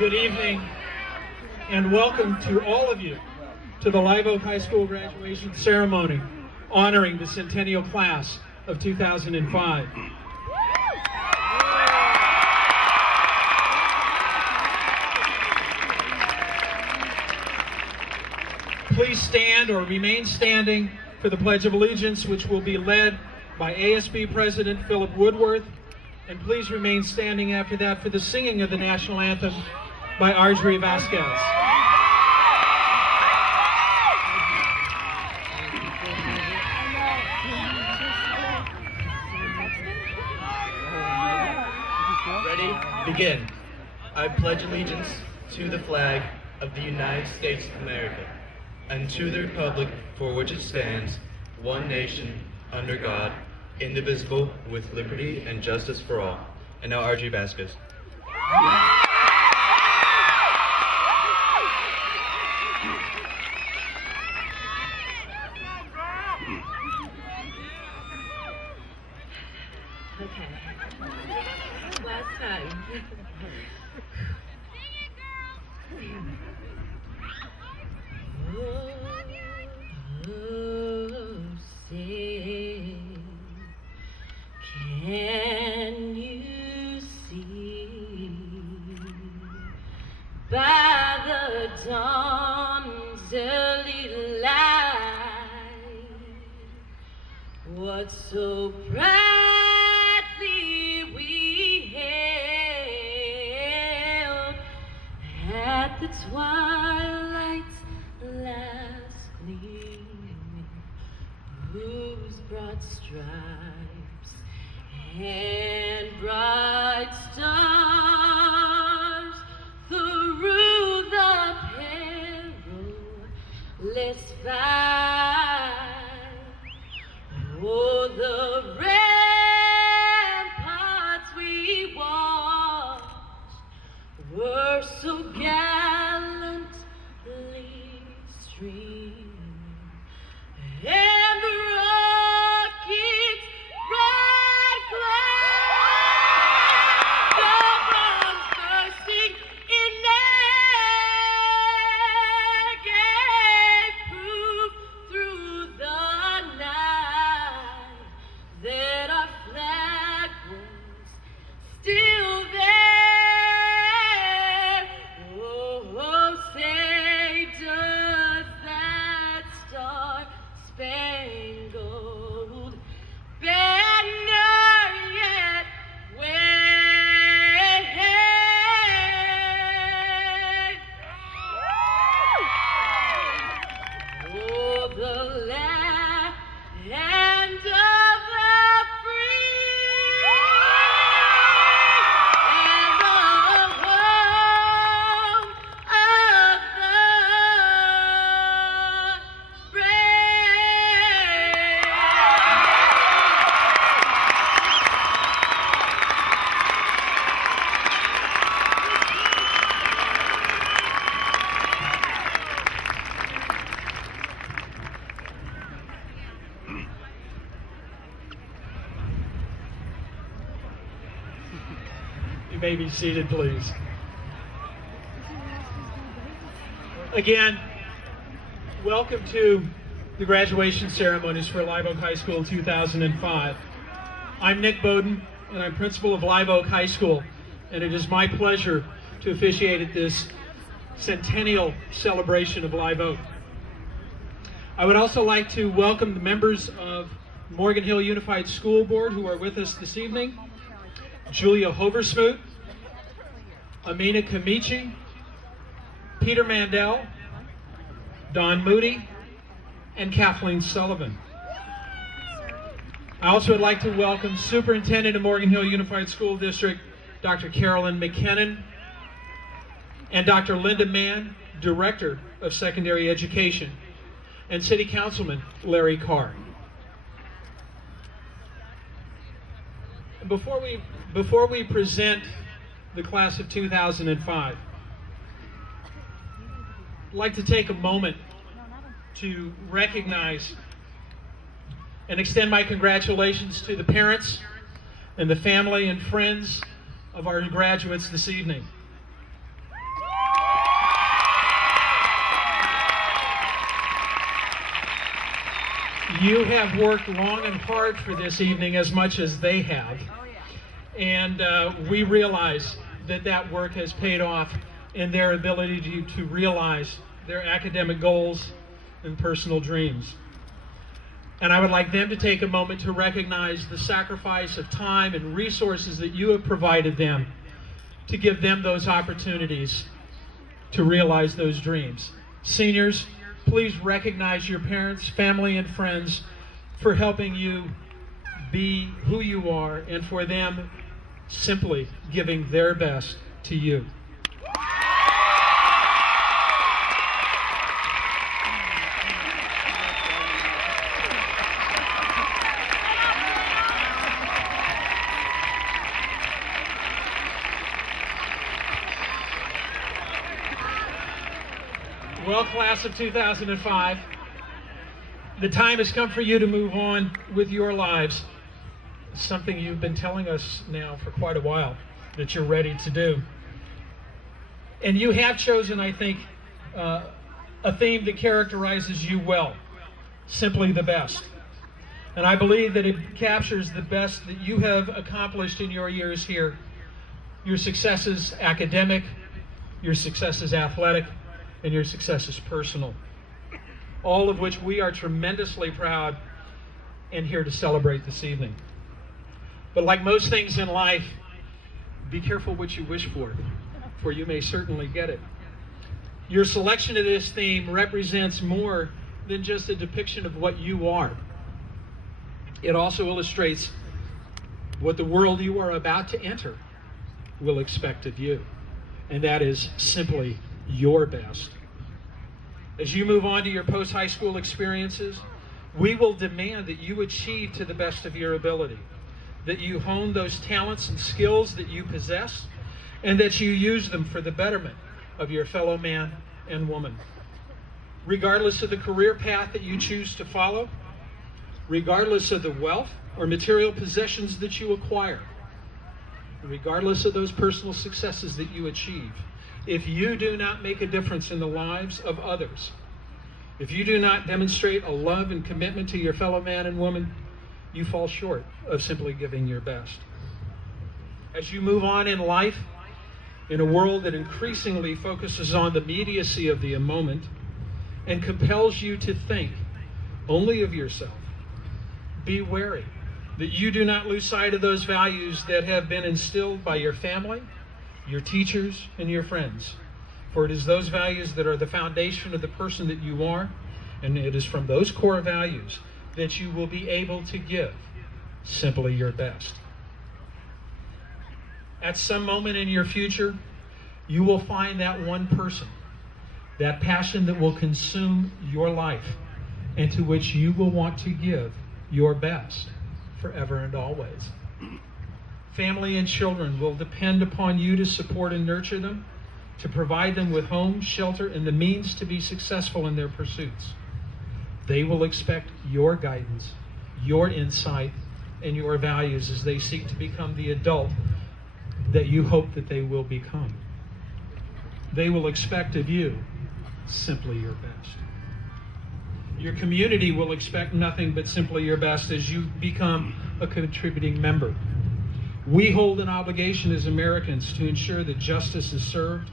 Good evening, and welcome to all of you to the Live Oak High School graduation ceremony honoring the centennial class of 2005. Please stand or remain standing for the Pledge of Allegiance, which will be led by ASB President Philip Woodworth, and please remain standing after that for the singing of the national anthem by Arjorie Vasquez. Ready? Begin. I pledge allegiance to the flag of the United States of America and to the republic for which it stands, one nation, under God, indivisible, with liberty and justice for all. And now Arjorie Vasquez. Okay. Last time. Say, can you see by the dawn's early light what so proudly we hailed at the twilight's last gleaming, whose broad stripes and bright stars through the perilous fight. Oh, the ramparts we watched were so gallantly streaming, and the rockets' bright glare, the bombs bursting in air, gave proof through the night that our flag was still there. Oh, say does that star-spangled banner yet wave? Oh, the land of the free and the home of the brave. You may be seated, please. Again, welcome to the graduation ceremonies for Live Oak High School 2005. I'm Nick Bowden, and I'm principal of Live Oak High School, and it is my pleasure to officiate at this centennial celebration of Live Oak. I would also like to welcome the members of Morgan Hill Unified School Board who are with us this evening: Julia Hoversmoot, Amina Kamichi, Peter Mandel, Don Moody, and Kathleen Sullivan. I also would like to welcome Superintendent of Morgan Hill Unified School District, Dr. Carolyn McKinnon, and Dr. Linda Mann, Director of Secondary Education, and City Councilman Larry Carr. Before we present the class of 2005, I'd like to take a moment to recognize and extend my congratulations to the parents and the family and friends of our graduates this evening. You have worked long and hard for this evening as much as they have. And we realize that that work has paid off in their ability to realize their academic goals and personal dreams. And I would like them to take a moment to recognize the sacrifice of time and resources that you have provided them to give them those opportunities to realize those dreams. Seniors, please recognize your parents, family, and friends for helping you be who you are and for them simply giving their best to you. Well, class of 2005, the time has come for you to move on with your lives. Something you've been telling us now for quite a while that you're ready to do. And you have chosen, I think, a theme that characterizes you well, simply the best. And I believe that it captures the best that you have accomplished in your years here. Your successes academic, your successes athletic, and your successes personal. All of which we are tremendously proud and here to celebrate this evening. But like most things in life, be careful what you wish for you may certainly get it. Your selection of this theme represents more than just a depiction of what you are. It also illustrates what the world you are about to enter will expect of you, and that is simply your best. As you move on to your post-high school experiences, we will demand that you achieve to the best of your ability, that you hone those talents and skills that you possess, and that you use them for the betterment of your fellow man and woman. Regardless of the career path that you choose to follow, regardless of the wealth or material possessions that you acquire, regardless of those personal successes that you achieve, if you do not make a difference in the lives of others, if you do not demonstrate a love and commitment to your fellow man and woman, you fall short of simply giving your best. As you move on in life, in a world that increasingly focuses on the immediacy of the moment and compels you to think only of yourself, be wary that you do not lose sight of those values that have been instilled by your family, your teachers, and your friends. For it is those values that are the foundation of the person that you are, and it is from those core values that you will be able to give simply your best. At some moment in your future, you will find that one person, that passion that will consume your life, and to which you will want to give your best forever and always. Family and children will depend upon you to support and nurture them, to provide them with home, shelter, and the means to be successful in their pursuits. They will expect your guidance, your insight, and your values as they seek to become the adult that you hope that they will become. They will expect of you simply your best. Your community will expect nothing but simply your best as you become a contributing member. We hold an obligation as Americans to ensure that justice is served,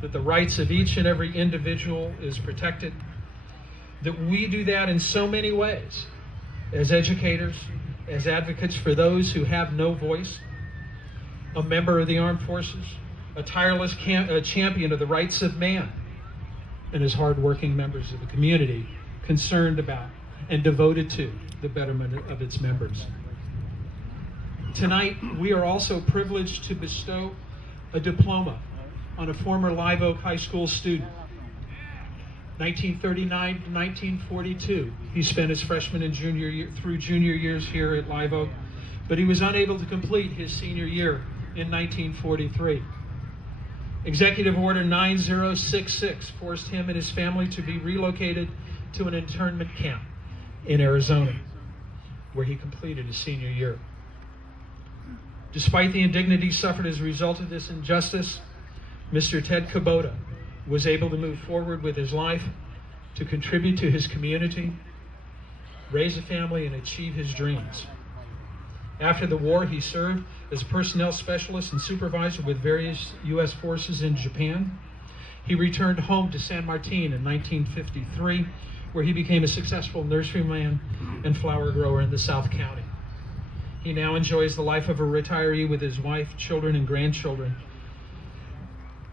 that the rights of each and every individual is protected, that we do that in so many ways, as educators, as advocates for those who have no voice, a member of the armed forces, a tireless champion of the rights of man, and as hardworking members of the community concerned about and devoted to the betterment of its members. Tonight, we are also privileged to bestow a diploma on a former Live Oak High School student. 1939 to 1942, he spent his freshman and junior years here at Live Oak, but he was unable to complete his senior year in 1943. Executive Order 9066 forced him and his family to be relocated to an internment camp in Arizona, where he completed his senior year. Despite the indignity suffered as a result of this injustice, Mr. Ted Kubota was able to move forward with his life to contribute to his community, raise a family, and achieve his dreams. After the war, he served as a personnel specialist and supervisor with various U.S. forces in Japan. He returned home to San Martin in 1953, where he became a successful nurseryman and flower grower in the South County. He now enjoys the life of a retiree with his wife, children, and grandchildren,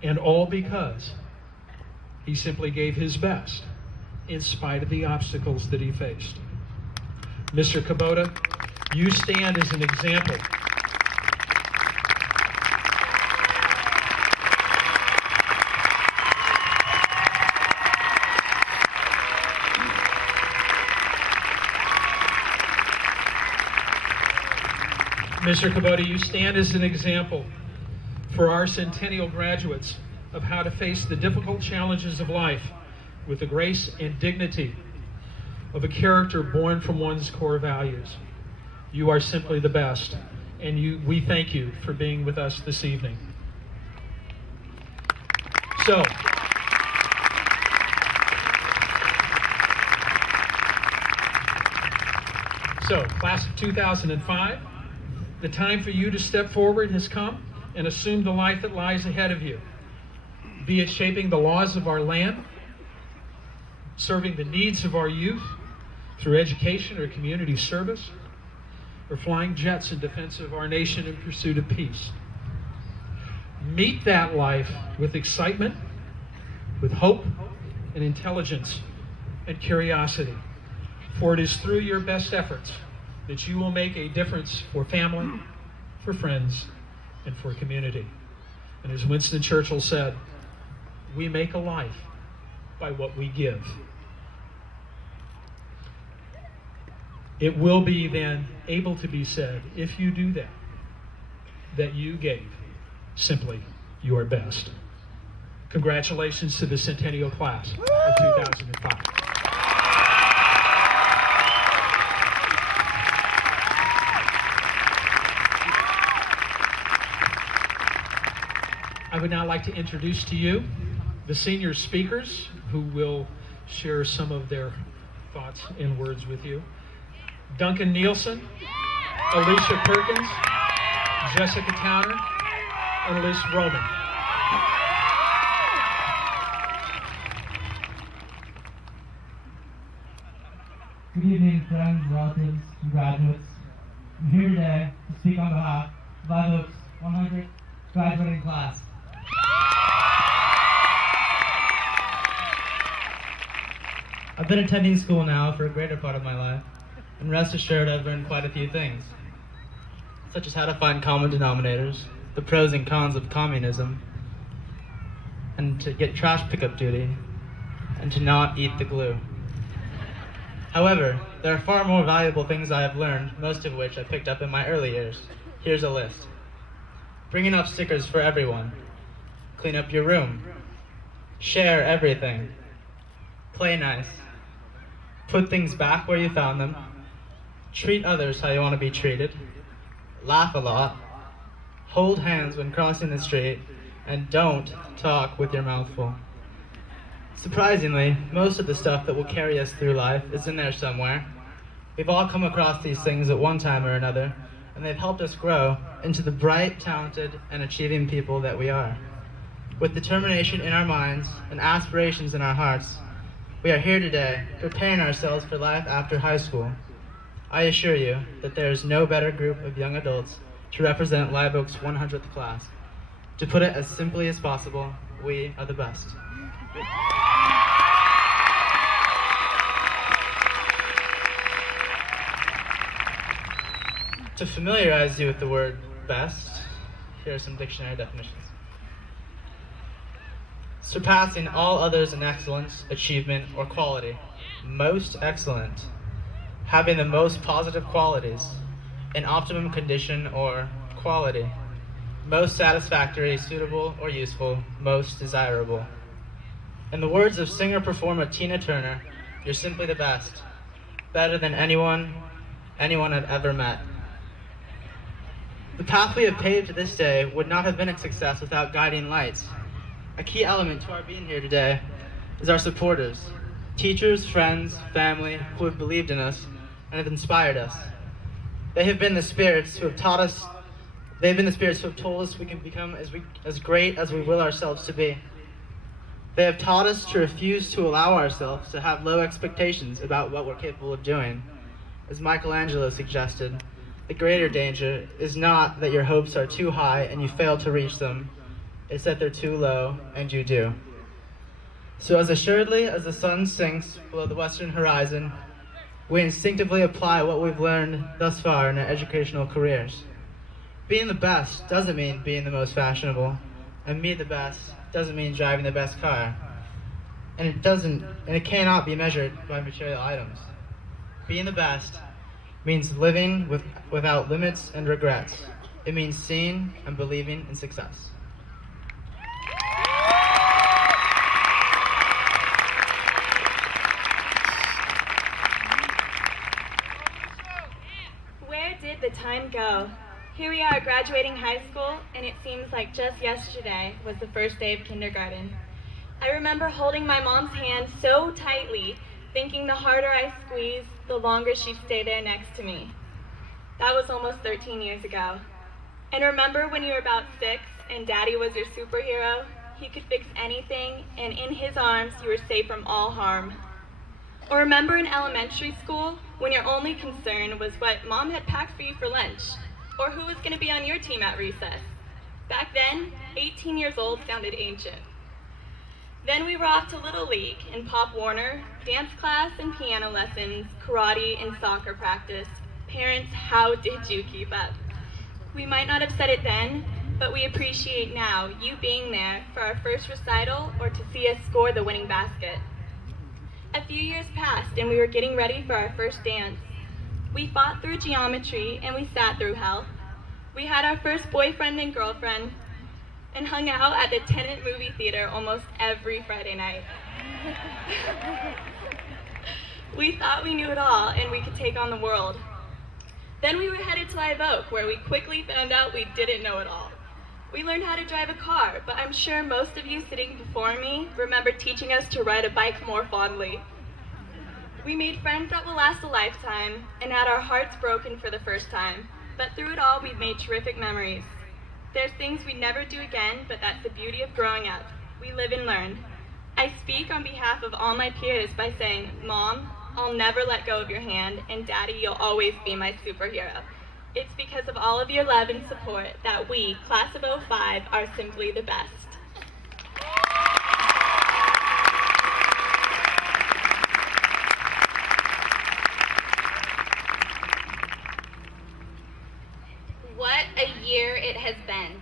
and all because he simply gave his best in spite of the obstacles that he faced. Mr. Kubota, you stand as an example. Mr. Kubota, you stand as an example for our Centennial graduates of how to face the difficult challenges of life with the grace and dignity of a character born from one's core values. You are simply the best, and we thank you for being with us this evening. So, class of 2005, the time for you to step forward has come and assume the life that lies ahead of you, be it shaping the laws of our land, serving the needs of our youth through education or community service, or flying jets in defense of our nation in pursuit of peace. Meet that life with excitement, with hope and intelligence and curiosity, for it is through your best efforts that you will make a difference for family, for friends, and for community. And as Winston Churchill said, we make a life by what we give. It will be then able to be said, if you do that, that you gave simply your best. Congratulations to the Centennial class of 2005. I would now like to introduce to you the senior speakers who will share some of their thoughts and words with you. Duncan Nielsen, Alicia Perkins, Jessica Towner, and Elise Roman. Good evening, friends, relatives, and graduates. I'm here today to speak on behalf of Live Oak's 100th graduating class. I've been attending school now for a greater part of my life, and rest assured I've learned quite a few things, such as how to find common denominators, the pros and cons of communism, and to get trash pickup duty, and to not eat the glue. However, there are far more valuable things I have learned, most of which I picked up in my early years. Here's a list. Bring enough stickers for everyone. Clean up your room. Share everything. Play nice. Put things back where you found them. Treat others how you want to be treated. Laugh a lot. Hold hands when crossing the street. And don't talk with your mouth full. Surprisingly, most of the stuff that will carry us through life is in there somewhere. We've all come across these things at one time or another, and they've helped us grow into the bright, talented, and achieving people that we are. With determination in our minds and aspirations in our hearts, we are here today, preparing ourselves for life after high school. I assure you that there is no better group of young adults to represent Live Oak's 100th class. To put it as simply as possible, we are the best. To familiarize you with the word best, here are some dictionary definitions. Surpassing all others in excellence, achievement, or quality. Most excellent. Having the most positive qualities. In optimum condition or quality. Most satisfactory, suitable, or useful. Most desirable. In the words of singer-performer Tina Turner, you're simply the best. Better than anyone I've ever met. The path we have paved to this day would not have been a success without guiding lights. A key element to our being here today is our supporters, teachers, friends, family who have believed in us and have inspired us. They have been the spirits who have taught us, they have been the spirits who have told us we can become as great as we will ourselves to be. They have taught us to refuse to allow ourselves to have low expectations about what we're capable of doing. As Michelangelo suggested, the greater danger is not that your hopes are too high and you fail to reach them, it's that they're too low and you do. So as assuredly as the sun sinks below the western horizon, we instinctively apply what we've learned thus far in our educational careers. Being the best doesn't mean being the most fashionable, and being the best doesn't mean driving the best car. And it cannot be measured by material items. Being the best means living without limits and regrets. It means seeing and believing in success. Where did the time go? Here we are graduating high school, and it seems like just yesterday was the first day of kindergarten. I remember holding my mom's hand so tightly, thinking the harder I squeezed, the longer she'd stay there next to me. That was almost 13 years ago. And remember when you were about 6 and Daddy was your superhero? He could fix anything, and in his arms you were safe from all harm. Or remember in elementary school when your only concern was what Mom had packed for you for lunch, or who was going to be on your team at recess? Back then, 18 years old sounded ancient. Then we were off to Little League and Pop Warner, dance class and piano lessons, karate and soccer practice. Parents, how did you keep up? We might not have said it then, but we appreciate now you being there for our first recital or to see us score the winning basket. A few years passed and we were getting ready for our first dance. We fought through geometry and we sat through hell. We had our first boyfriend and girlfriend and hung out at the Tenant movie theater almost every Friday night. We thought we knew it all and we could take on the world. Then we were headed to Live Oak, where we quickly found out we didn't know it all. We learned how to drive a car, but I'm sure most of you sitting before me remember teaching us to ride a bike more fondly. We made friends that will last a lifetime and had our hearts broken for the first time, but through it all we've made terrific memories. There's things we'd never do again, but that's the beauty of growing up. We live and learn. I speak on behalf of all my peers by saying, Mom, I'll never let go of your hand, and Daddy, you'll always be my superhero. It's because of all of your love and support that we, Class of 05, are simply the best. What a year it has been.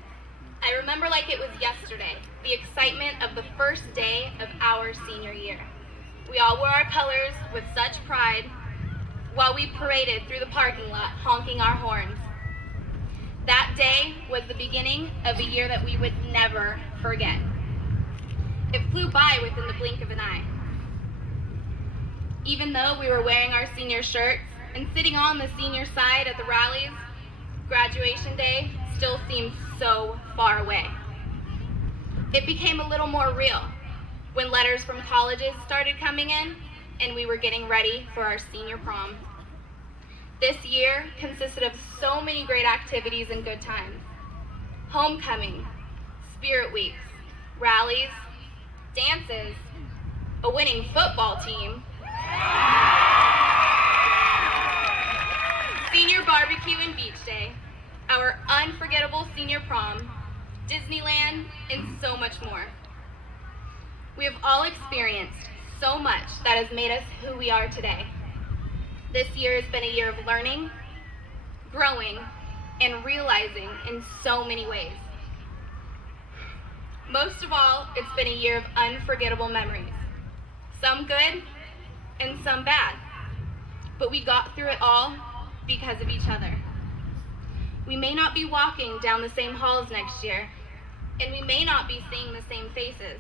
I remember like it was yesterday, the excitement of the first day of our senior year. We all wore our colors with such pride while we paraded through the parking lot honking our horns. That day was the beginning of a year that we would never forget. It flew by within the blink of an eye. Even though we were wearing our senior shirts and sitting on the senior side at the rallies, graduation day still seemed so far away. It became a little more real when letters from colleges started coming in and we were getting ready for our senior prom. This year consisted of so many great activities and good times. Homecoming, spirit weeks, rallies, dances, a winning football team, senior barbecue and beach day, our unforgettable senior prom, Disneyland, and so much more. We have all experienced so much that has made us who we are today. This year has been a year of learning, growing, and realizing in so many ways. Most of all, it's been a year of unforgettable memories. Some good and some bad. But we got through it all because of each other. We may not be walking down the same halls next year, and we may not be seeing the same faces.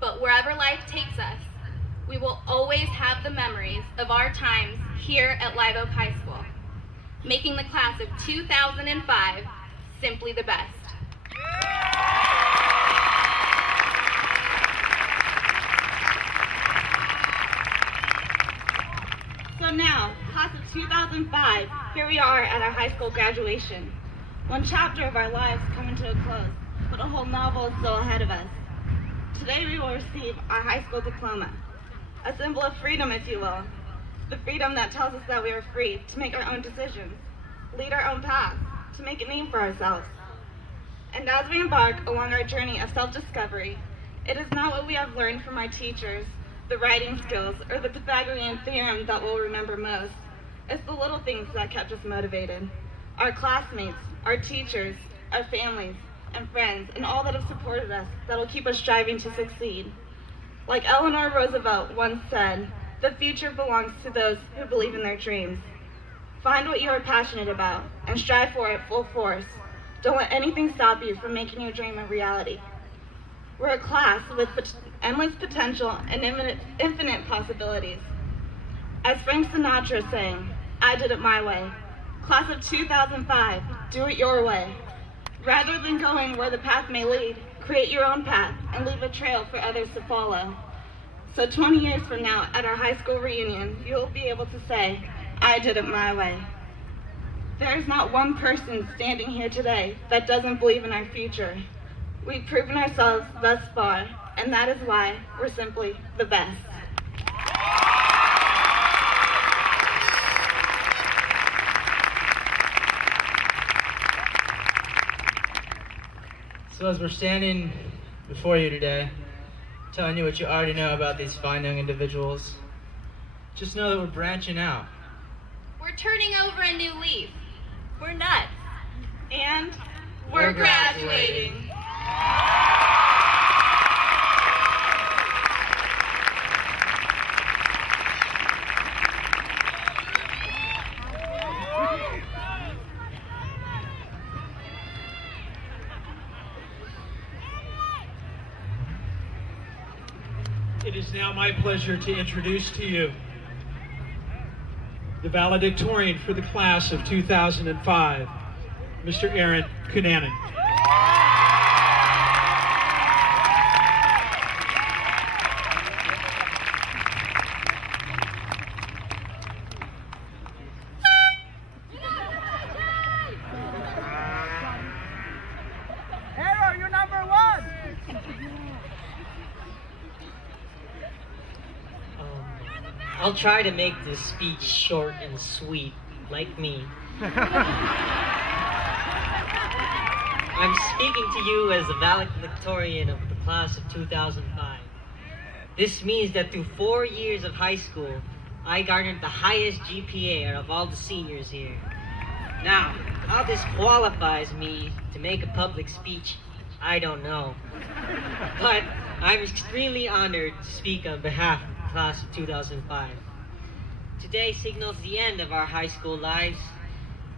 But wherever life takes us, we will always have the memories of our times here at Live Oak High School, making the class of 2005 simply the best. So now, class of 2005, here we are at our high school graduation. One chapter of our lives coming to a close, but a whole novel is still ahead of us. Today we will receive our high school diploma, a symbol of freedom, if you will. The freedom that tells us that we are free to make our own decisions, lead our own path, to make a name for ourselves. And as we embark along our journey of self-discovery, it is not what we have learned from our teachers, the writing skills, or the Pythagorean theorem that we'll remember most. It's the little things that kept us motivated. Our classmates, our teachers, our families, and friends, and all that have supported us that will keep us striving to succeed. Like Eleanor Roosevelt once said, the future belongs to those who believe in their dreams. Find what you are passionate about and strive for it full force. Don't let anything stop you from making your dream a reality. We're a class with endless potential and infinite possibilities. As Frank Sinatra sang, I did it my way. Class of 2005, do it your way. Rather than going where the path may lead, create your own path and leave a trail for others to follow. So 20 years from now, at our high school reunion, you will be able to say, I did it my way. There is not one person standing here today that doesn't believe in our future. We've proven ourselves thus far, and that is why we're simply the best. So as we're standing before you today, telling you what you already know about these fine young individuals, just know that we're branching out. We're turning over a new leaf. We're nuts. And We're we're graduating. It is now my pleasure to introduce to you the valedictorian for the class of 2005, Mr. Aaron Cunanan. I'll try to make this speech short and sweet, like me. I'm speaking to you as the valedictorian of the class of 2005. This means that through 4 years of high school, I garnered the highest GPA out of all the seniors here. Now, how this qualifies me to make a public speech, I don't know. But I'm extremely honored to speak on behalf of the class of 2005. Today signals the end of our high school lives.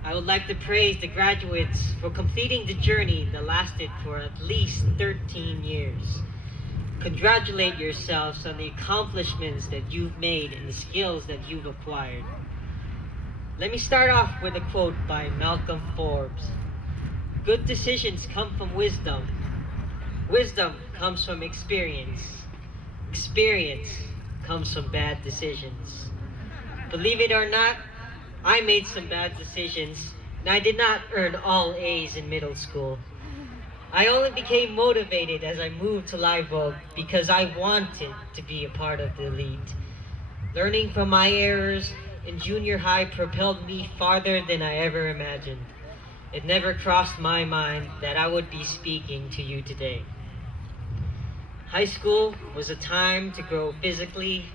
I would like to praise the graduates for completing the journey that lasted for at least 13 years. Congratulate yourselves on the accomplishments that you've made and the skills that you've acquired. Let me start off with a quote by Malcolm Forbes. Good decisions come from wisdom. Wisdom comes from experience. Experience comes from bad decisions. Believe it or not, I made some bad decisions, and I did not earn all A's in middle school. I only became motivated as I moved to Live Oak because I wanted to be a part of the elite. Learning from my errors in junior high propelled me farther than I ever imagined. It never crossed my mind that I would be speaking to you today. High school was a time to grow physically,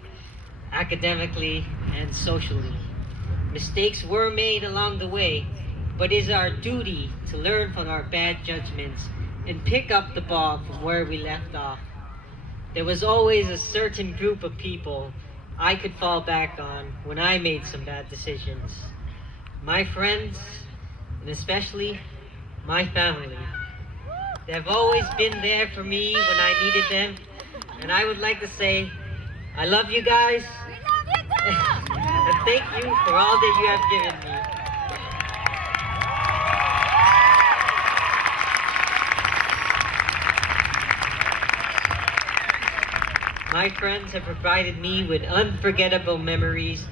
academically, and socially. Mistakes were made along the way, but it is our duty to learn from our bad judgments and pick up the ball from where we left off. There was always a certain group of people I could fall back on when I made some bad decisions. My friends, and especially my family. They've always been there for me when I needed them, and I would like to say, I love you guys, and thank you for all that you have given me. My friends have provided me with unforgettable memories,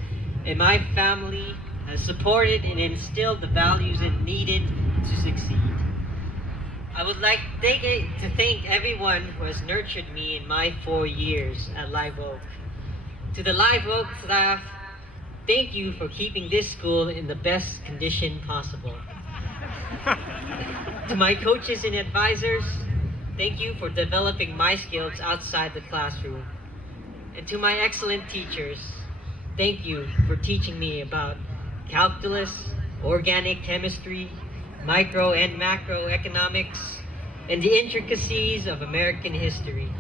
and my family has supported and instilled the values it needed to succeed. I would like to thank everyone who has nurtured me in my 4 years at Live Oak. To the Live Oak staff, thank you for keeping this school in the best condition possible. To my coaches and advisors, thank you for developing my skills outside the classroom. And to my excellent teachers, thank you for teaching me about calculus, organic chemistry, micro and macroeconomics, and the intricacies of American history.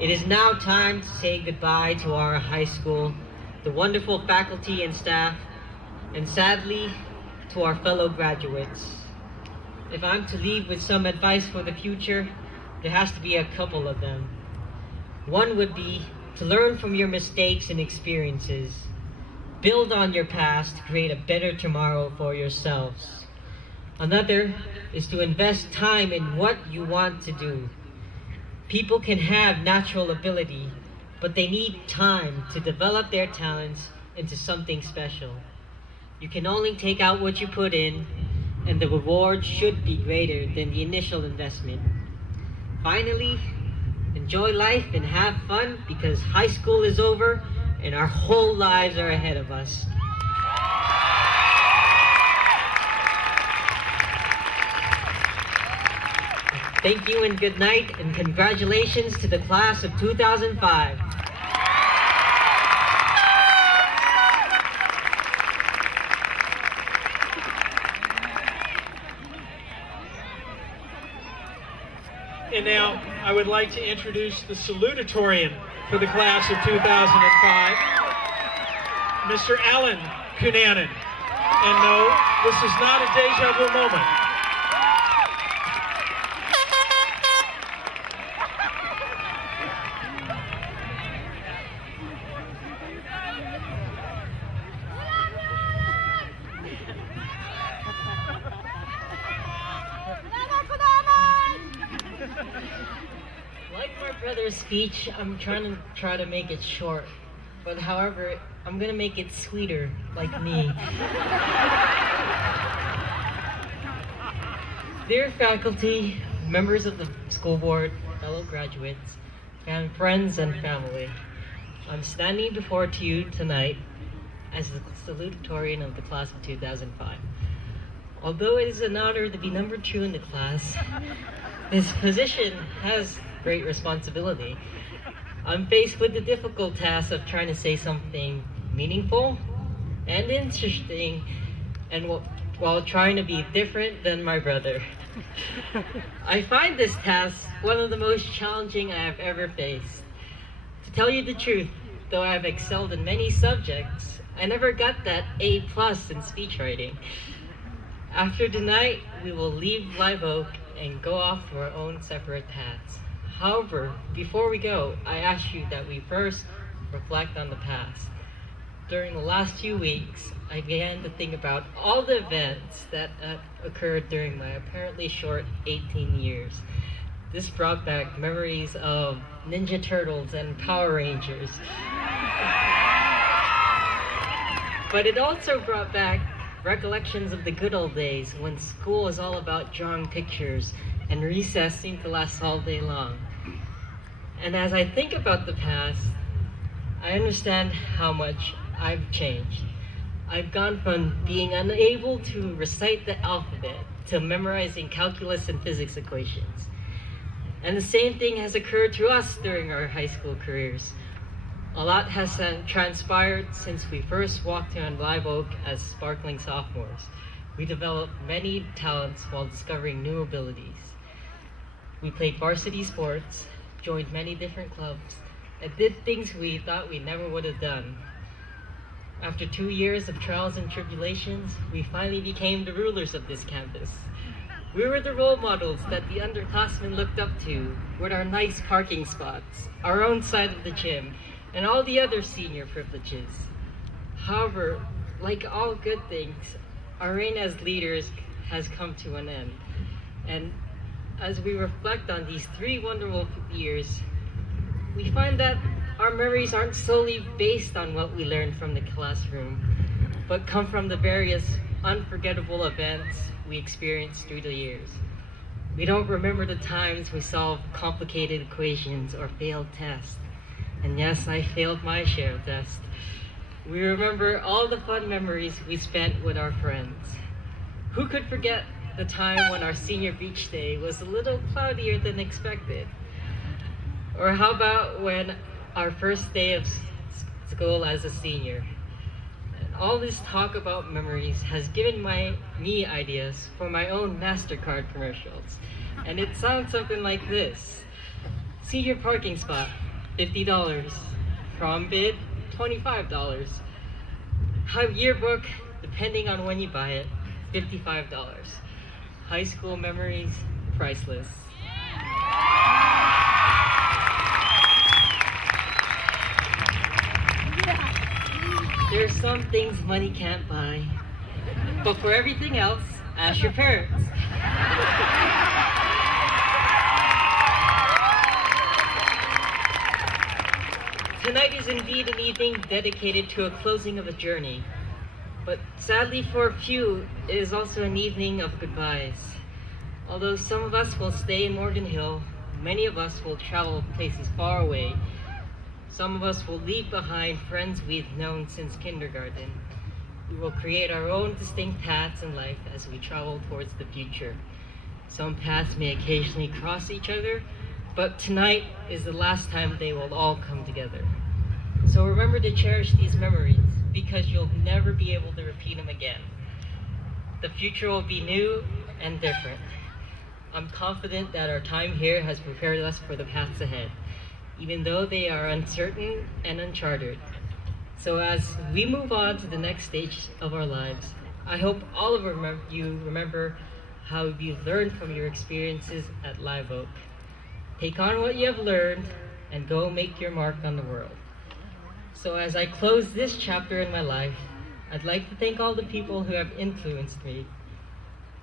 It is now time to say goodbye to our high school, the wonderful faculty and staff, and sadly, to our fellow graduates. If I'm to leave with some advice for the future, there has to be a couple of them. One would be to learn from your mistakes and experiences. Build on your past to create a better tomorrow for yourselves. Another is to invest time in what you want to do. People can have natural ability, but they need time to develop their talents into something special. You can only take out what you put in, and the reward should be greater than the initial investment. Finally, enjoy life and have fun because high school is over and our whole lives are ahead of us. Thank you and good night, and congratulations to the class of 2005. And now I would like to introduce the Salutatorian for the class of 2005, Mr. Alan Cunanan. And no, this is not a deja vu moment. Like my brother's speech, I'm trying to make it short, but however, I'm gonna make it sweeter, like me. Dear faculty, members of the school board, fellow graduates, and friends and family, I'm standing before you tonight as the salutatorian of the class of 2005. Although it is an honor to be number 2 in the class, this position has great responsibility. I'm faced with the difficult task of trying to say something meaningful and interesting, and while trying to be different than my brother. I find this task one of the most challenging I have ever faced. To tell you the truth, though I have excelled in many subjects, I never got that A+ in speech writing. After tonight, we will leave Live Oak and go off to our own separate paths. However, before we go, I ask you that we first reflect on the past. During the last few weeks, I began to think about all the events that occurred during my apparently short 18 years. This brought back memories of Ninja Turtles and Power Rangers. But it also brought back recollections of the good old days when school was all about drawing pictures and recess seemed to last all day long. And as I think about the past, I understand how much I've changed. I've gone from being unable to recite the alphabet to memorizing calculus and physics equations. And the same thing has occurred to us during our high school careers. A lot has transpired since we first walked on Live Oak as sparkling sophomores. We developed many talents while discovering new abilities. We played varsity sports, joined many different clubs, and did things we thought we never would have done. After 2 years of trials and tribulations, we finally became the rulers of this campus. We were the role models that the underclassmen looked up to, with our nice parking spots, our own side of the gym, and all the other senior privileges. However, like all good things, our reign as leaders has come to an end. And as we reflect on these 3 wonderful years, we find that our memories aren't solely based on what we learned from the classroom, but come from the various unforgettable events we experienced through the years. We don't remember the times we solved complicated equations or failed tests. And yes, I failed my share of tests. We remember all the fun memories we spent with our friends. Who could forget the time when our senior beach day was a little cloudier than expected? Or how about when our first day of school as a senior? And all this talk about memories has given me ideas for my own MasterCard commercials. And it sounds something like this. Senior parking spot, $50. Prom bid, $25. Yearbook, depending on when you buy it, $55. High school memories, priceless. There are some things money can't buy, but for everything else, ask your parents. Tonight is indeed an evening dedicated to a closing of a journey, but sadly for a few, it is also an evening of goodbyes. Although some of us will stay in Morgan Hill, many of us will travel places far away. Some of us will leave behind friends we've known since kindergarten. We will create our own distinct paths in life as we travel towards the future. Some paths may occasionally cross each other, but tonight is the last time they will all come together. So remember to cherish these memories, because you'll never be able to repeat them again. The future will be new and different. I'm confident that our time here has prepared us for the paths ahead, even though they are uncertain and uncharted. So as we move on to the next stage of our lives, I hope all of you remember how you've learned from your experiences at Live Oak. Take on what you have learned and go make your mark on the world. So as I close this chapter in my life, I'd like to thank all the people who have influenced me.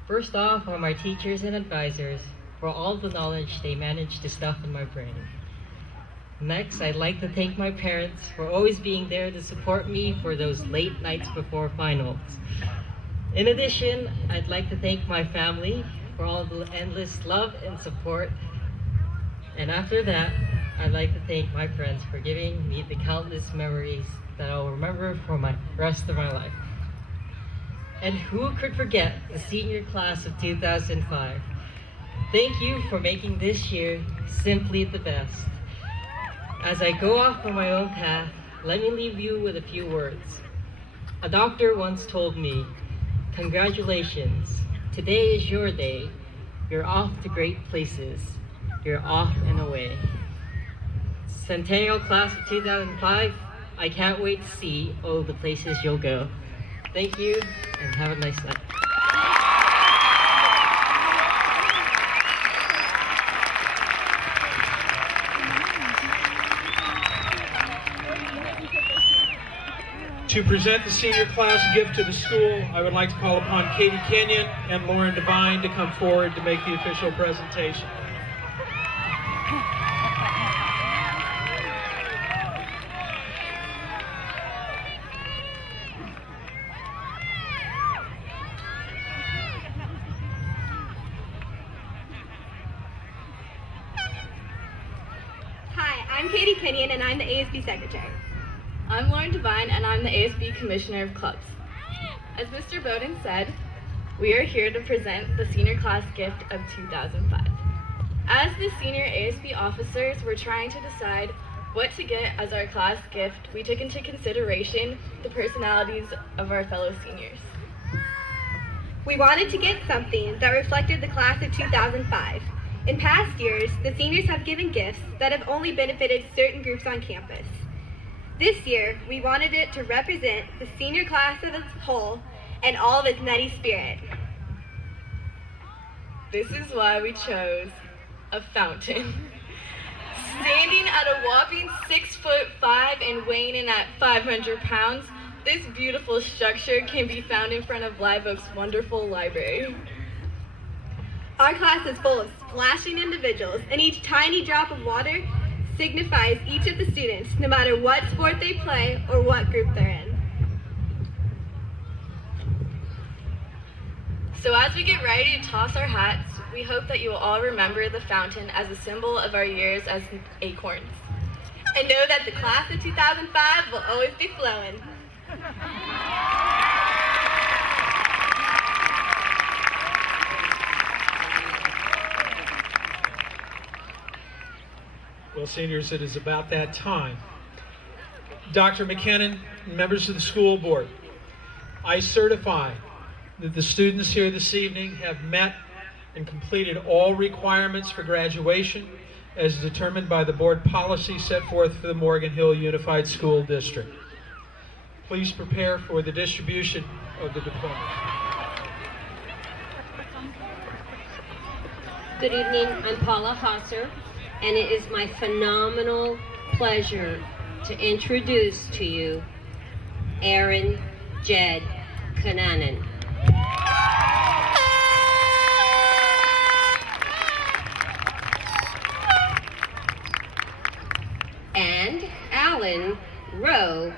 First off are my teachers and advisors for all the knowledge they managed to stuff in my brain. Next, I'd like to thank my parents for always being there to support me for those late nights before finals. In addition, I'd like to thank my family for all the endless love and support. And after that, I'd like to thank my friends for giving me the countless memories that I'll remember for my rest of my life. And who could forget the senior class of 2005? Thank you for making this year simply the best. As I go off on my own path, let me leave you with a few words. A doctor once told me, "Congratulations, today is your day. You're off to great places. You're off and away." Centennial class of 2005, I can't wait to see all the places you'll go. Thank you, and have a nice night. To present the senior class gift to the school, I would like to call upon Katie Kenyon and Lauren Devine to come forward to make the official presentation. Hi, I'm Katie Kenyon and I'm the ASB Secretary. I'm Lauren Devine, and I'm the ASB Commissioner of Clubs. As Mr. Bowden said, we are here to present the senior class gift of 2005. As the senior ASB officers were trying to decide what to get as our class gift, we took into consideration the personalities of our fellow seniors. We wanted to get something that reflected the class of 2005. In past years, the seniors have given gifts that have only benefited certain groups on campus. This year, we wanted it to represent the senior class as a whole and all of its nutty spirit. This is why we chose a fountain. Standing at a whopping 6'5" and weighing in at 500 pounds, this beautiful structure can be found in front of Live Oak's wonderful library. Our class is full of splashing individuals, and each tiny drop of water signifies each of the students, no matter what sport they play or what group they're in. So as we get ready to toss our hats, we hope that you will all remember the fountain as a symbol of our years as acorns. And know that the class of 2005 will always be flowing. Well, seniors, it is about that time. Dr. McKinnon, members of the school board, I certify that the students here this evening have met and completed all requirements for graduation as determined by the board policy set forth for the Morgan Hill Unified School District. Please prepare for the distribution of the diplomas. Good evening, I'm Paula Hosser, and it is my phenomenal pleasure to introduce to you Aaron Jed Kananen. And Alan Rowe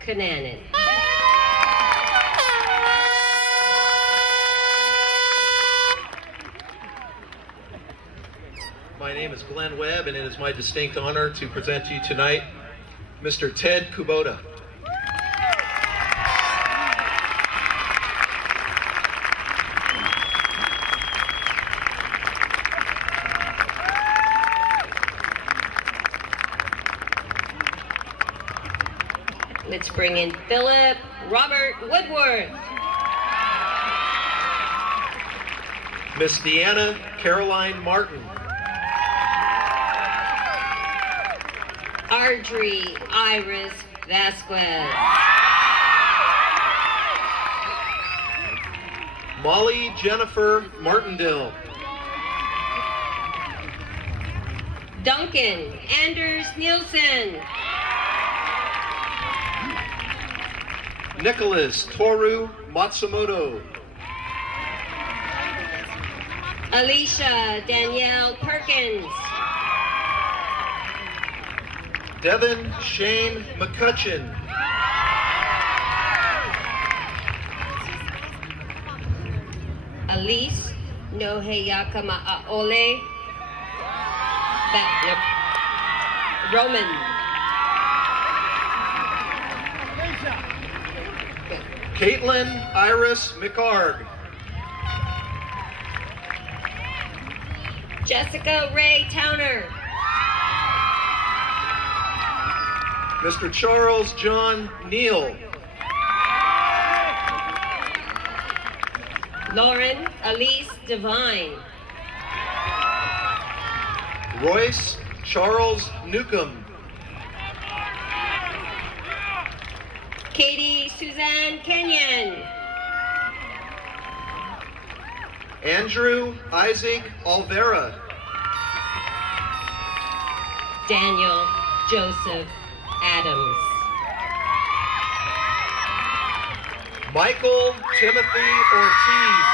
Kananen. My name is Glenn Webb, and it is my distinct honor to present to you tonight Mr. Ted Kubota. Let's bring in Philip Robert Woodworth. Miss Deanna Caroline Martin. Audrey Iris Vasquez. Molly Jennifer Martindale. Duncan Anders Nielsen. Nicholas Toru Matsumoto. Alicia Danielle Perkins. Devin Shane McCutcheon. Elise Noheyaka Ma'aole. Roman. Caitlin Iris McCarg. Jessica Ray Towner. Mr. Charles John Neal. Lauren Elise Devine. Royce Charles Newcomb. Katie Suzanne Kenyon. Andrew Isaac Alvera. Daniel Joseph Adams. Michael Timothy Ortiz.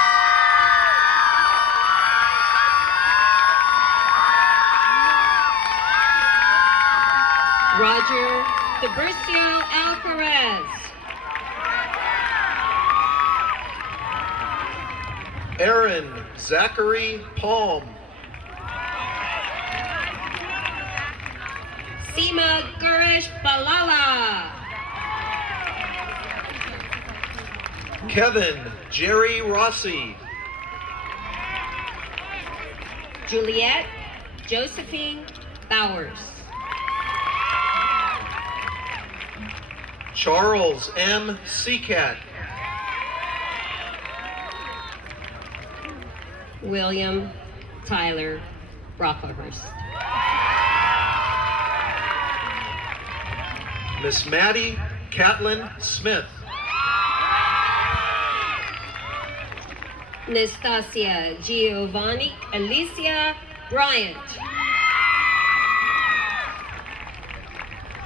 Roger Tiburcio Alcaraz. Aaron Zachary Palm. Seema Gurish Balala. Kevin Jerry Rossi. Juliet Josephine Bowers. Charles M. Seacat. William Tyler Brocklehurst. Miss Maddie Catlin Smith. Nastasia Giovanni Alicia Bryant.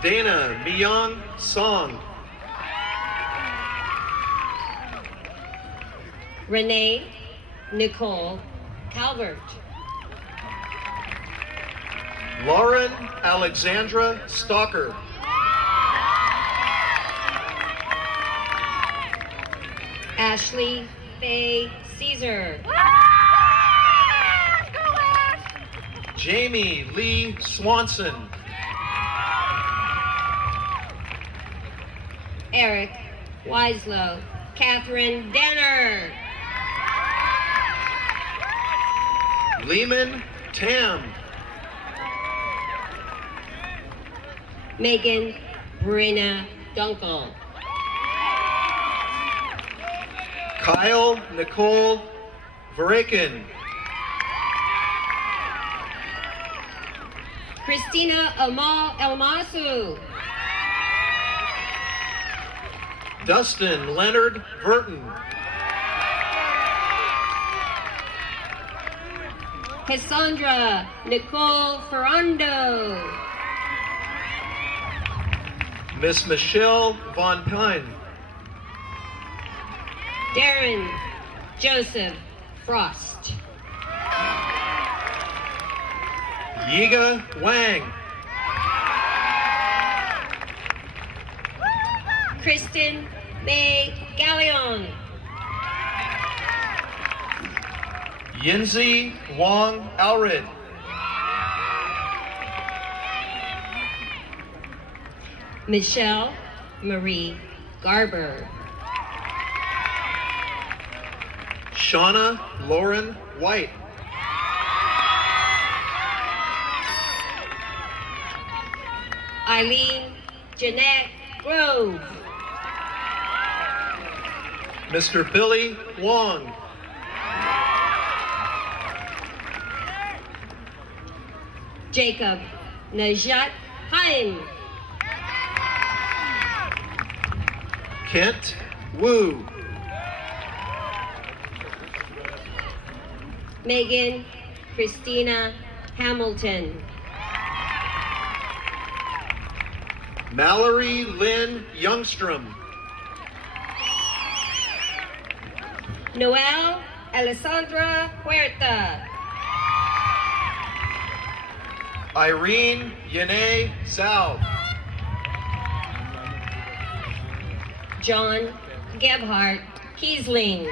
Dana Myung Song. Renee Nicole Calvert. Lauren Alexandra Stalker. Ashley Faye Caesar. Jamie Lee Swanson. Eric Wieslow. Catherine Denner. Lehman Tam. Megan Brenna Dunkel. Kyle Nicole Varakin. Christina Amal Elmasu. Dustin Leonard Burton. Cassandra Nicole Ferrando. Miss Michelle Von Pine. Darren Joseph Frost. Yiga Wang. Kristen May Galleon. Yinzi Wong Alred. Michelle Marie Garber. Shauna Lauren White. Eileen Jeanette Grove. Mr. Billy Wong. Jacob Najat Haim. Kent Wu. Megan Christina Hamilton. Mallory Lynn Youngstrom. Noel Alessandra Huerta. Irene Yene Sao. John Gebhardt Kiesling.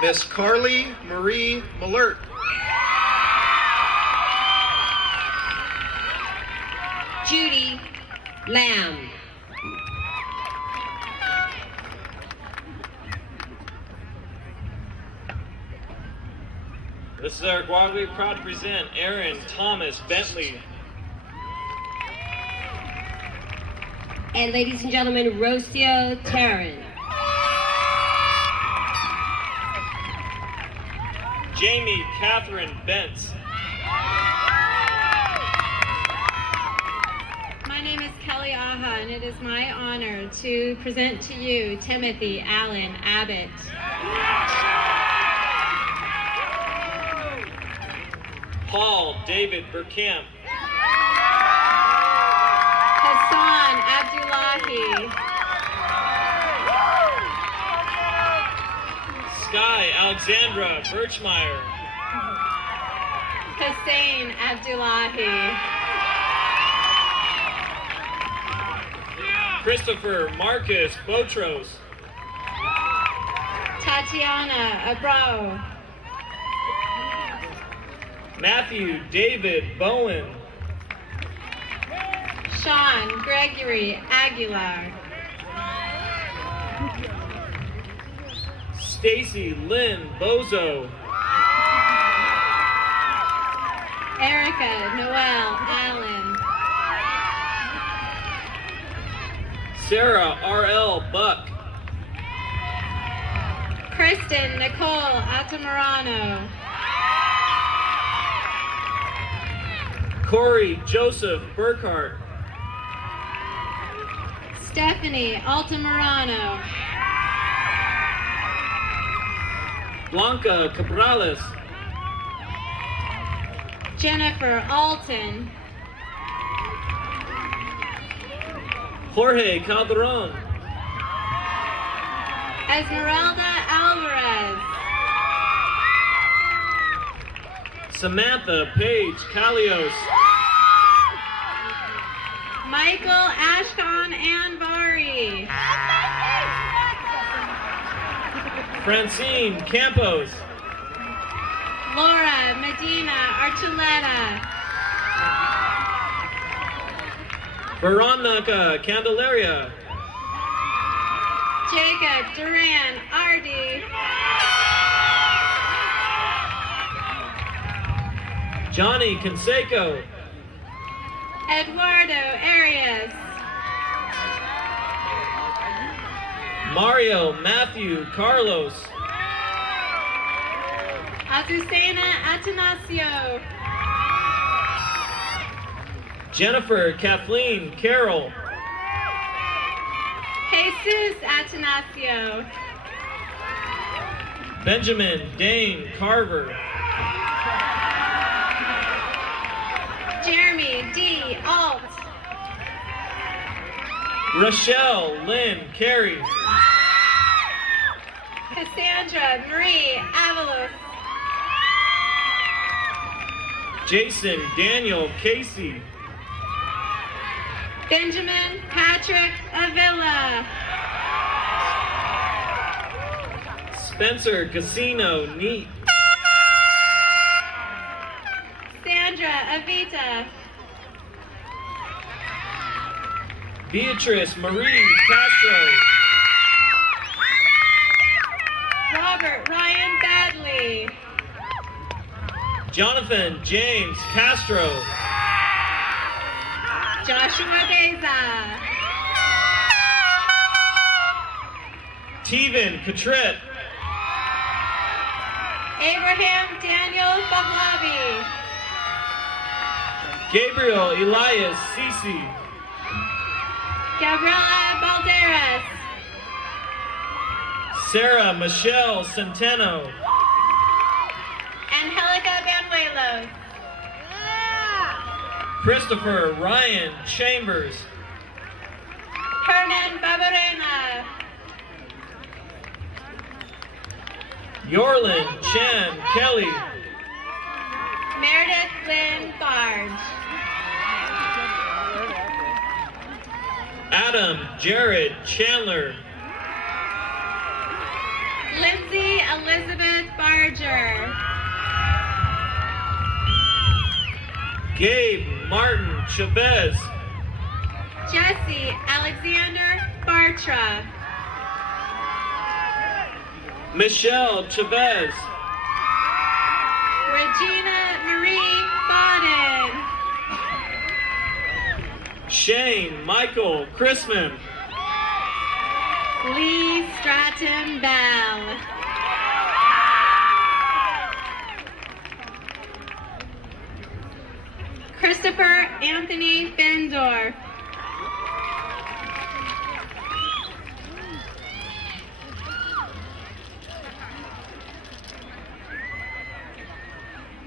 Miss Carly Marie Malert. Judy Lamb. This is our Guadalupe, proud to present Aaron Thomas Bentley. And ladies and gentlemen, Rocio Tarrant. Jamie Catherine Bentz. My name is Kelly Aha, and it is my honor to present to you Timothy Allen Abbott. Paul David Burkamp. Hassan Abdullahi. Sky Alexandra Birchmeyer. Hussein Abdullahi. Christopher Marcus Botros. Tatiana Abro. Matthew David Bowen. Sean Gregory Aguilar. Stacy Lynn Bozo. Erica Noel Allen. Sarah R.L. Buck. Kristen Nicole Altamirano. Corey Joseph Burkhart. Stephanie Altamirano. Blanca Cabrales. Jennifer Alton. Jorge Calderon. Esmeralda Alvarez. Samantha Page Calios. Michael Ashkan Anvari. Francine Campos. Laura Medina Archuleta. Veronica Candelaria. Jacob Duran Ardi. Johnny Canseco. Eduardo Arias. Mario Matthew Carlos. Azucena Atanasio. Jennifer Kathleen Carroll. Jesus Atanasio. Benjamin Dane Carver. Jeremy D. Alt. Rochelle Lynn Carey. Cassandra Marie Avalos. Jason Daniel Casey. Benjamin Patrick Avila. Spencer Casino Neat. Sandra Avita. Beatrice Marie Castro. Robert Ryan Badley. Jonathan James Castro. Joshua Beza. Teven Katrit. Abraham Daniel Bahlavi. Gabriel Elias Sisi. Gabriela Balderas. Sarah Michelle Centeno. Angelica Banuelos. Christopher Ryan Chambers. Hernan Barbarena. Yorlin Chan Kelly. Meredith Lynn Barge. Adam Jared Chandler. Lindsay Elizabeth Barger. Gabe Martin Chavez. Jesse Alexander Bartra. Michelle Chavez. Regina Marie Bodden. Shane Michael Chrisman. Lee Stratton Bell. Christopher Anthony Bendor.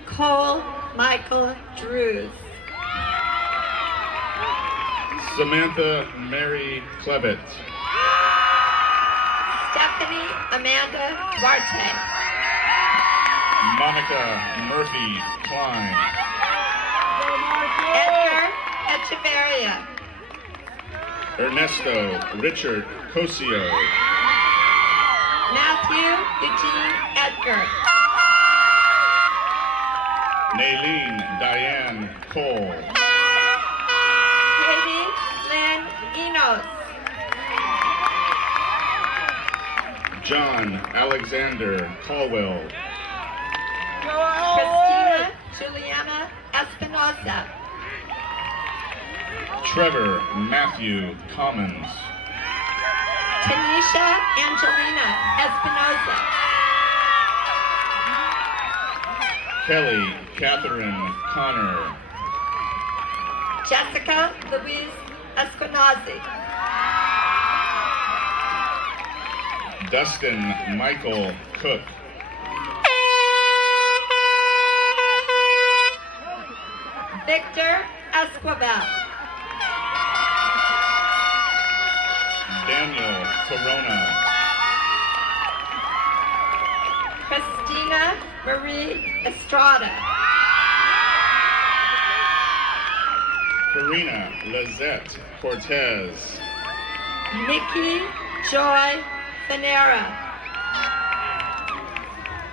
Cole Michael Drews. Samantha Mary Clevitt. Stephanie Amanda Duarte. Monica Murphy Klein. Edgar Echeverria. Ernesto Richard Cosio. Matthew Eugene Edgar. Naylene Diane Cole. Katie Lynn Enos. John Alexander Caldwell. Christina Juliana Espinosa. Trevor Matthew Commons. Tanisha Angelina Espinosa. Kelly Catherine Connor. Jessica Louise Eskenazi. Dustin Michael Cook. Victor Esquivel. Daniel Corona. Christina Marie Estrada. Karina Lizette Cortez. Nikki Joy Fanera.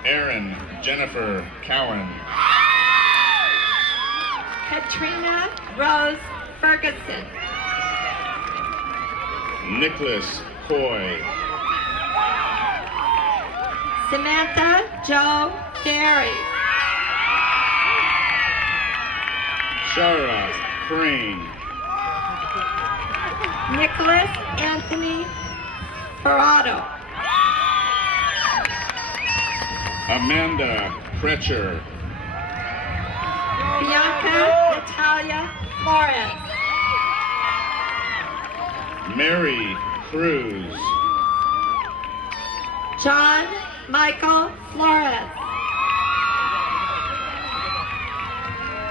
Erin Jennifer Cowan. Katrina Rose Ferguson. Nicholas Coy. Samantha Jo Ferry. Shara Crane. Nicholas Anthony Ferrado. Amanda Kretcher. Bianca Natalia Flores. Mary Cruz. John Michael Flores.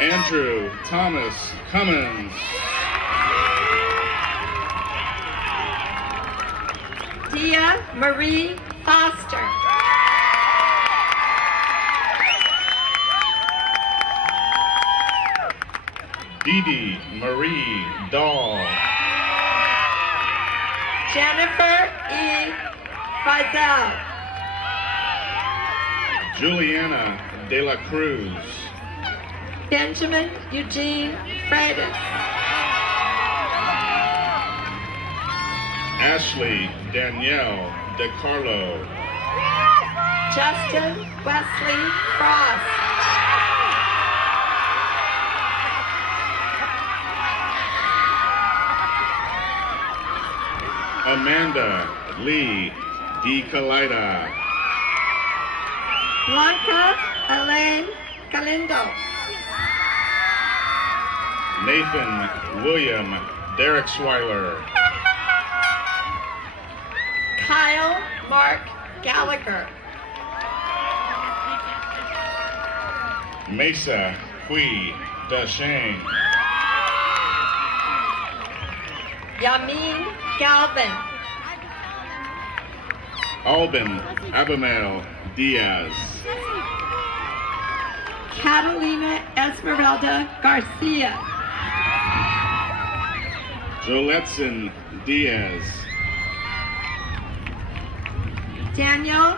Andrew Thomas Cummins. Dia Marie Foster. Dee Marie Dahl. Jennifer E. Frizel. Juliana De La Cruz. Benjamin Eugene Freitas. Ashley Danielle DeCarlo. Justin Wesley Frost. Amanda Lee DeCalida. Blanca Elaine Galindo. Nathan William Derek Swiler. Kyle Mark Gallagher. Mesa Hui Dashane. Yamin Galvin. Alban Abimael Diaz. Catalina Esmeralda Garcia. Joletson Diaz. Daniel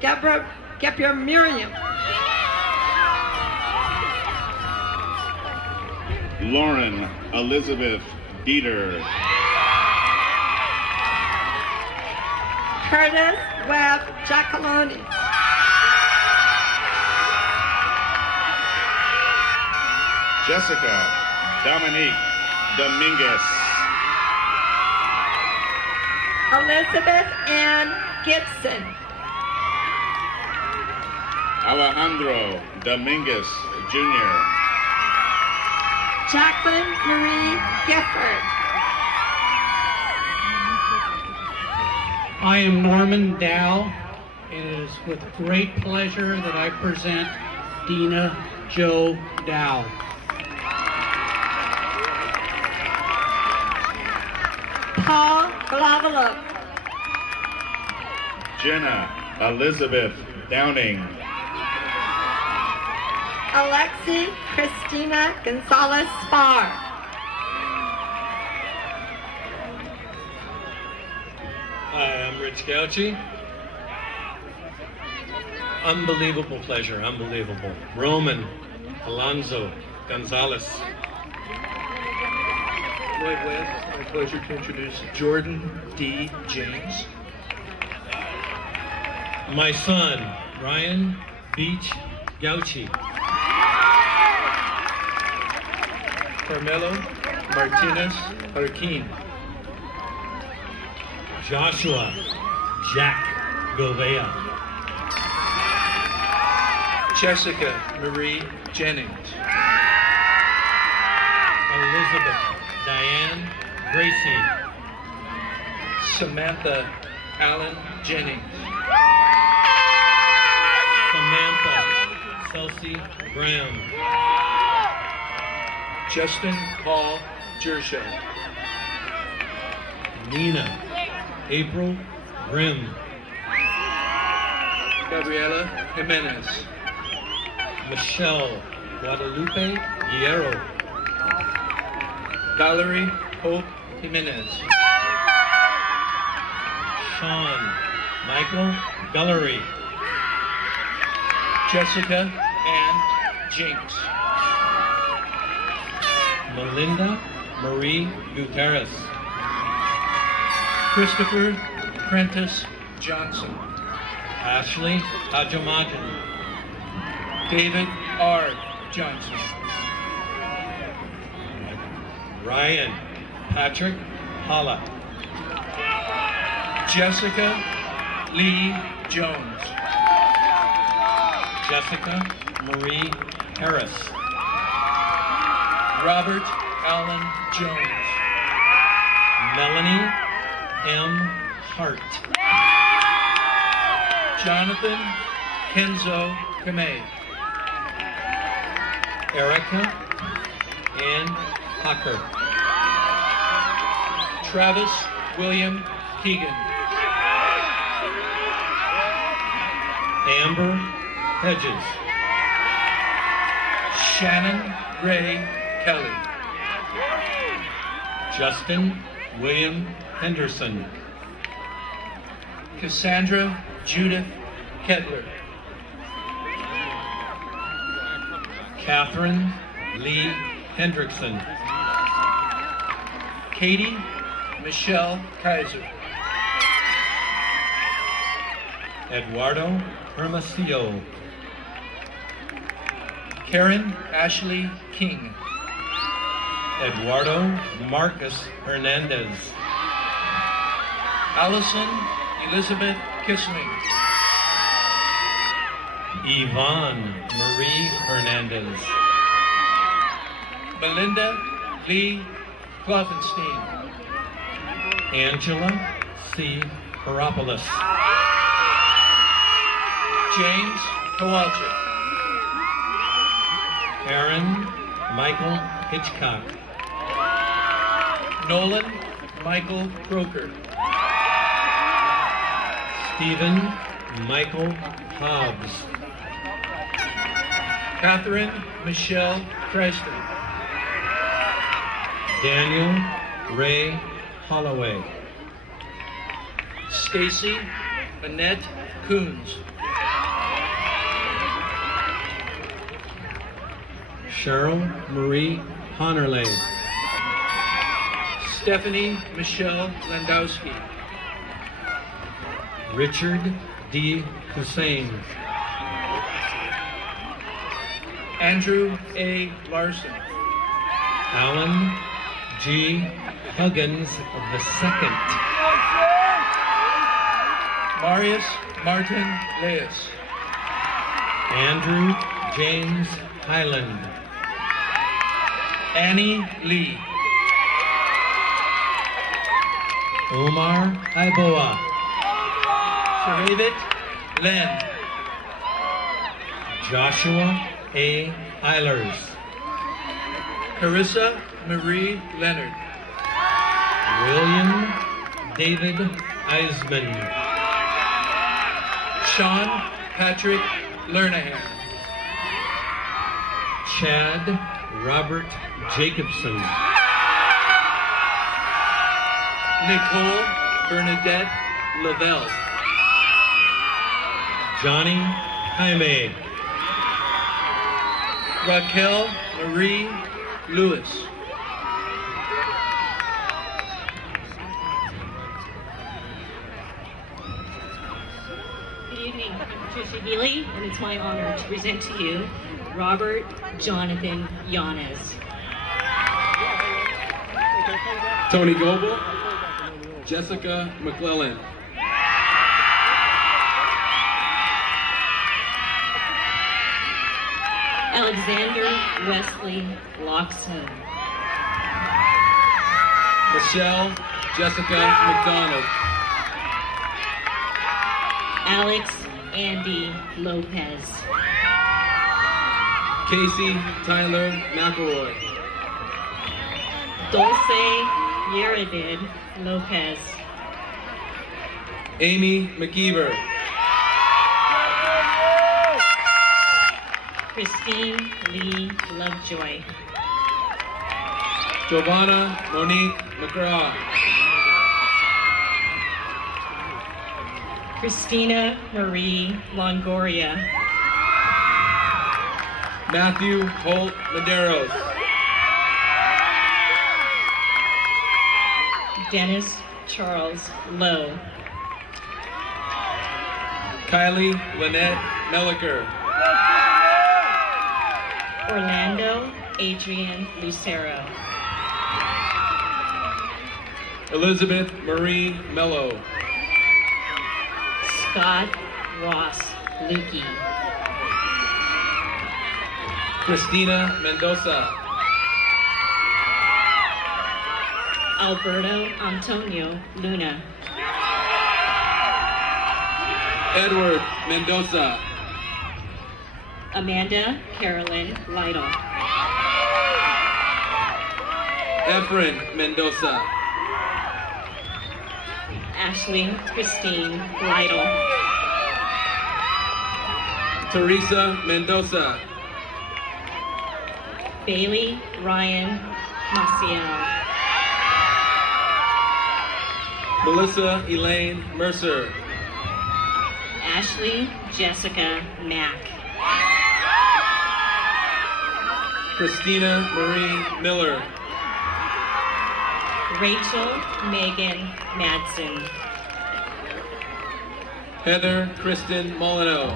Gebra Miriam. Lauren Elizabeth Dieter. Curtis Webb Giacalone. Jessica Dominique Dominguez. Elizabeth Ann Gibson. Alejandro Dominguez Jr. Jacqueline Marie Gifford. I am Norman Dow. It is with great pleasure that I present Dina Jo Dow. Paul Glavaluk. Jenna Elizabeth Downing. Alexi Christina Gonzalez Spar. Hi, I'm Rich Gauchi. Unbelievable pleasure, unbelievable. Roman Alonzo Gonzalez. Lloyd Webb, it's my pleasure to introduce Jordan D. James. My son, Ryan Beach Gauchi. Carmelo Martinez Arquin. Joshua Jack Govea. Jessica Marie Jennings. Elizabeth Diane Gracie. Samantha Allen Jennings. Samantha Celsi Graham. Justin Paul Jershaw. Nina April Grimm. Gabriela Jimenez. Michelle Guadalupe Hierro. Valerie Hope Jimenez. Sean Michael Gullery. Jessica Ann Jinks. Melinda Marie Gutierrez. Christopher Prentice Johnson. Ashley Hajamajan. David R. Johnson. Ryan Patrick Holla. Jessica Lee Jones. Jessica Marie Harris. Robert Allen Jones. Melanie M. Hart. Jonathan Kenzo Kamei. Erica Ann Hocker. Travis William Keegan. Amber Hedges. Shannon Ray Kelly. Justin William Henderson. Cassandra Judith Kettler. Catherine Lee Hendrickson. Katie Michelle Kaiser. Eduardo Hermosillo. Karen Ashley King. Eduardo Marcus Hernandez. Allison Elizabeth Kissling. Yvonne Marie Hernandez. Belinda Lee Kloffenstein. Angela C. Paropoulos. James Kowalczyk. Aaron Michael Hitchcock. Nolan Michael Croker. Stephen Michael Hobbs. Catherine Michelle Preston. Daniel Ray Holloway. Stacy Annette Coons. Cheryl Marie Honorley. Stephanie Michelle Landowski. Richard D. Hussein. Andrew A. Larson. Alan G. Huggins II. Marius Martin Leas. Andrew James Highland. Annie Lee. Omar Iboa. Saravit Len. Joshua A. Eilers. Carissa Marie Leonard. William David Eisman. Sean Patrick Lernahan. Chad Robert Jacobson. Nicole Bernadette Lavelle. Johnny Jaime. Raquel Marie Lewis. Good evening, I'm Patricia Healy, and it's my honor to present to you Robert Jonathan Yanez. Tony Goebel. Jessica McClellan. Alexander Wesley Loxon. Michelle Jessica McDonald. Alex Andy Lopez. Casey Tyler McElroy. Dulce Yeridid Lopez. Amy McKeever. Christine Lee Lovejoy. Giovanna Monique McGraw. Christina Marie Longoria. Matthew Holt Medeiros. Dennis Charles Lowe. Kylie Lynette Melliker. Orlando Adrian Lucero. Elizabeth Marie Mello. Scott Ross Lukey. Christina Mendoza. Alberto Antonio Luna. Edward Mendoza. Amanda Carolyn Lytle. Efren Mendoza. Ashley Christine Lytle. Teresa Mendoza. Bailey Ryan Maciel. Melissa Elaine Mercer. Ashley Jessica Mack. Christina Marie Miller. Rachel Megan Madsen. Heather Kristen Molyneux.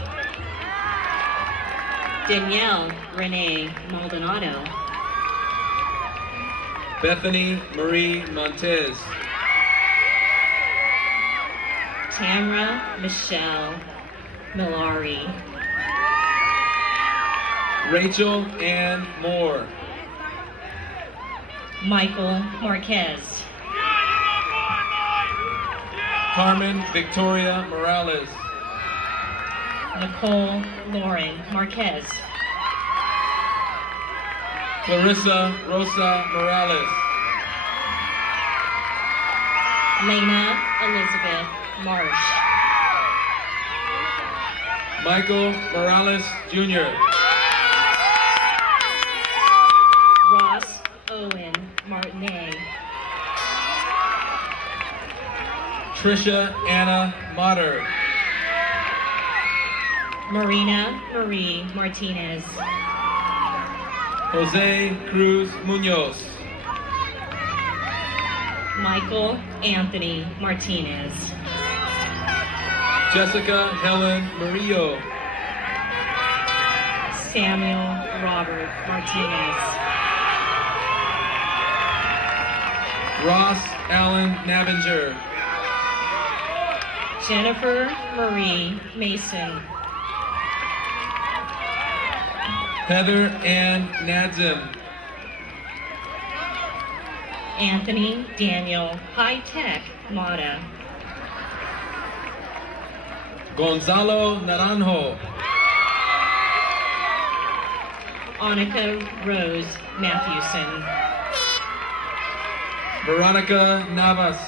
Danielle Renee Maldonado. Bethany Marie Montez. Tamra Michelle Milari. Rachel Ann Moore. Michael Marquez. Carmen Victoria Morales. Nicole Lauren Marquez. Clarissa Rosa Morales. Lena Elizabeth Marsh. Michael Morales Jr. Ross Owen Martinet. Trisha Anna Motter. Marina Marie Martinez. Jose Cruz Munoz. Michael Anthony Martinez. Jessica Helen Murillo. Samuel Robert Martinez. Ross Allen Navinger. Jennifer Marie Mason. Heather Ann Nadzim. Anthony Daniel High Tech Mata. Gonzalo Naranjo. Annika Rose Matthewson. Veronica Navas.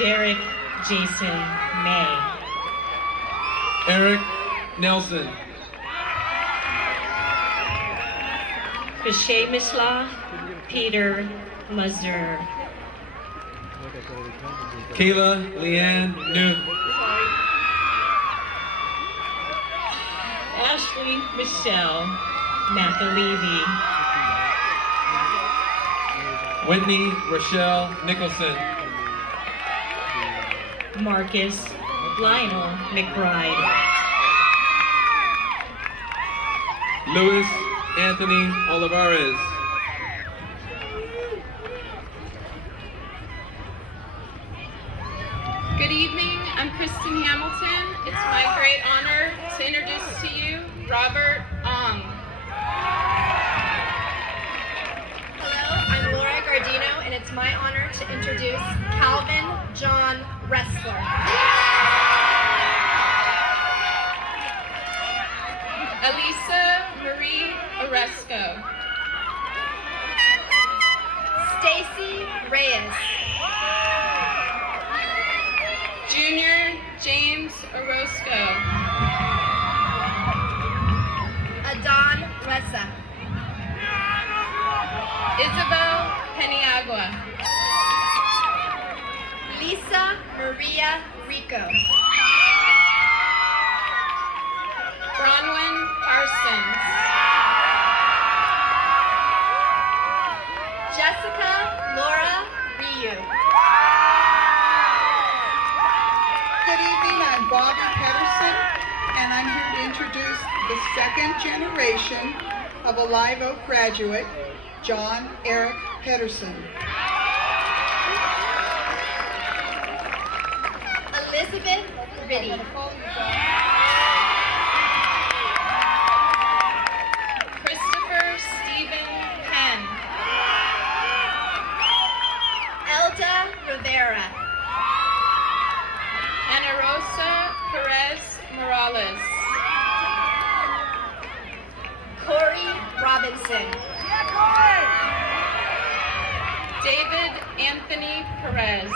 Derek Jason May. Eric Nelson. Krishay Misla Peter Mazur. Kayla Leanne Newt. Ashley Michelle McAlevey. Whitney Rochelle Nicholson. Marcus Lionel McBride. Luis Anthony Olivares. Good evening, I'm Kristen Hamilton. It's my great honor to introduce to you Robert Ong. Hello, I'm Laura Gardino, and it's my honor to introduce Calvin John Ressler. Elisa Marie Oresco. Stacy Reyes. Junior James Orozco. Adon Reza. Isabel Peniagua. Lisa Maria Rico. Bronwyn Parsons. Jessica Laura Ryu. Good evening, I'm Bobby Pedersen, and I'm here to introduce the second generation of a Live Oak graduate, John Eric Pedersen. Elizabeth Riddy. Christopher Stephen Penn. Elda Rivera. Ana Rosa Perez Morales. Corey Robinson. David Anthony Perez.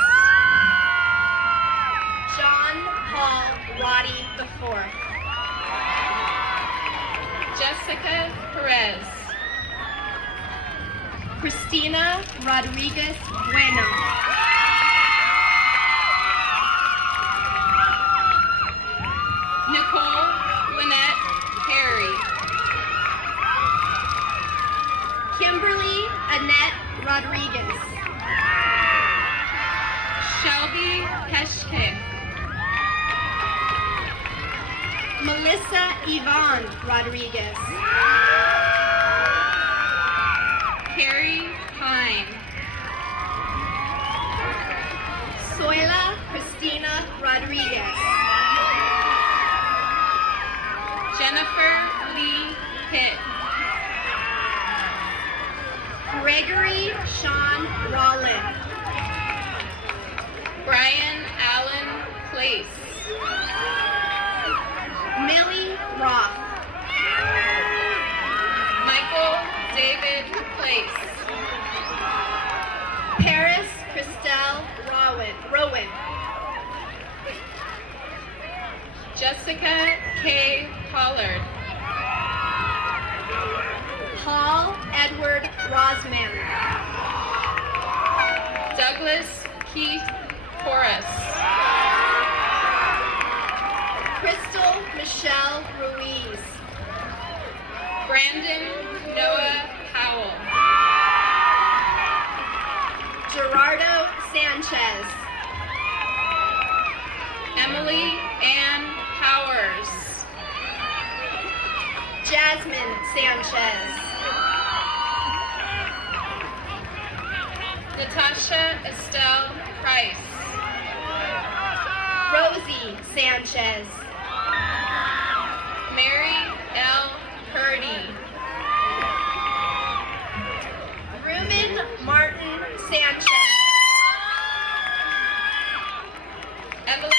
John Paul Roddy IV. Jessica Perez. Christina Rodriguez Bueno. Nicole Lynette Perry. Kimberly Annette Rodriguez. Shelby Peschke. Melissa Yvonne Rodriguez. Carrie Pine. Soyla Christina Rodriguez. Jennifer Lee Pitt. Gregory Sean Rollin. Brian Allen Place. Millie Roth. Michael David Place. Paris Christelle Rowan. Jessica K. Pollard. Paul Edward Rosman. Douglas Keith Forrest. Crystal Michelle Ruiz. Brandon Noah Powell. Gerardo Sanchez. Emily Ann Powers. Jasmine Sanchez. Natasha Estelle Price. Rosie Sanchez. Mary L. Purdy. Ruben Martin Sanchez. Evelyn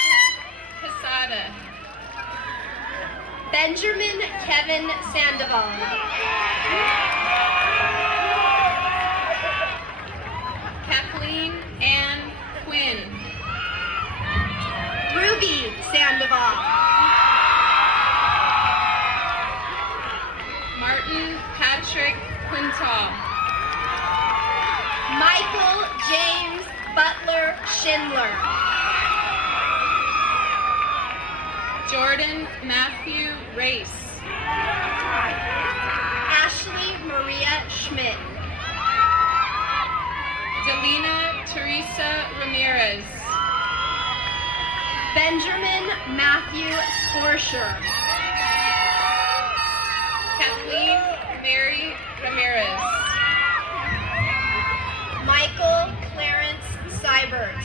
Casada. Benjamin Kevin Sandoval. Kathleen Ann Quinn. Ruby Sandoval. Martin Patrick Quintal. Michael James Butler Schindler. Jordan Matthew Race. Ashley Maria Schmidt. Delina Teresa Ramirez. Benjamin Matthew Scorsher. Kathleen Mary Ramirez. Michael Clarence Seibert.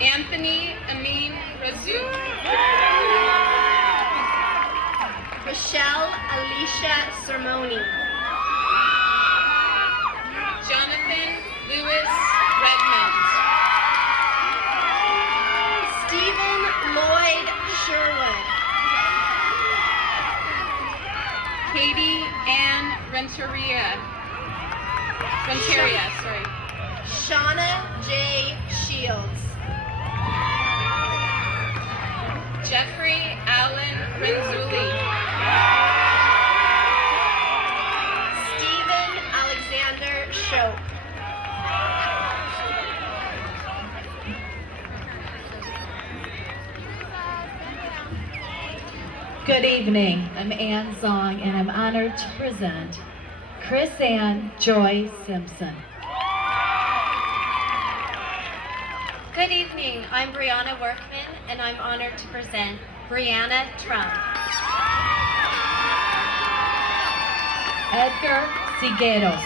Anthony Amin Razouk. Rochelle Alicia Sermoni. Jonathan Lewis Redmond. Stephen Lloyd Sherwood. Katie Ann Renteria. Sorry. Shauna J. Shields. Jeffrey Allen Renzulli. Stephen Alexander Shope. Good evening. I'm Ann Zong, and I'm honored to present Chris Ann Joy Simpson. Good evening. I'm Brianna Workman, and I'm honored to present Brianna Trump. Edgar Sigueros.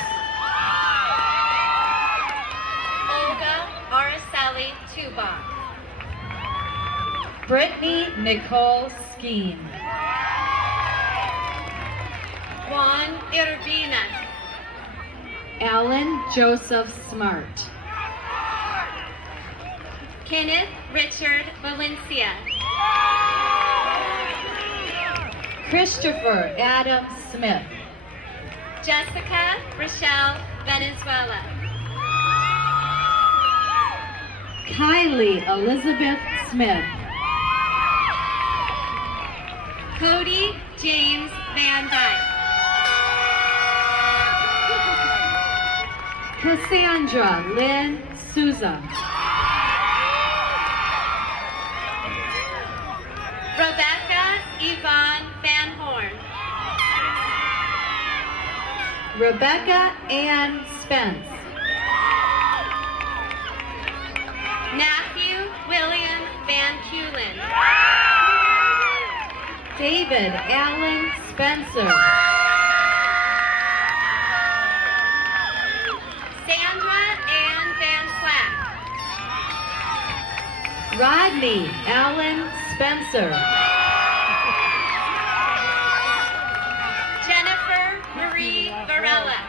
Olga Araceli Tubach. Brittany Nicole Skeen. Juan Urbina. Alan Joseph Smart. Kenneth Richard Valencia. Christopher Adam Smith. Jessica Rochelle Venezuela. Kylie Elizabeth Smith. Cody James Van Dyke. Cassandra Lynn Souza. Rebecca Yvonne Van Horn. Rebecca Ann Spence. Matthew William Van Kulen. David Allen Spencer. Sandra Ann Van Slack. Rodney Allen Spencer. Jennifer Marie Varela.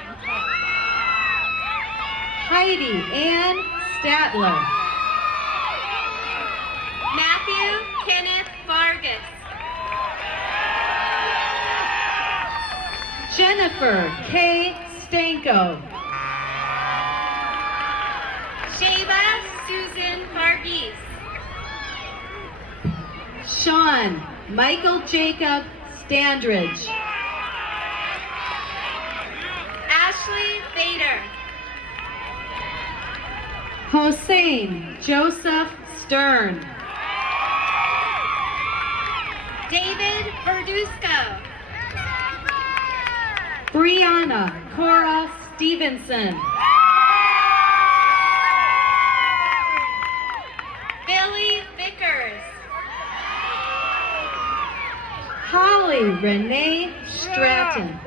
Heidi Ann Statler. Matthew Kenneth Vargas. Jennifer K. Stanko. Sheba Susan Varghese. Sean Michael Jacob Standridge. Ashley Bader. Hossein Joseph Stern. David Verduzco. Brianna Cora Stevenson. Billy Vickers. Holly Renee Stratton.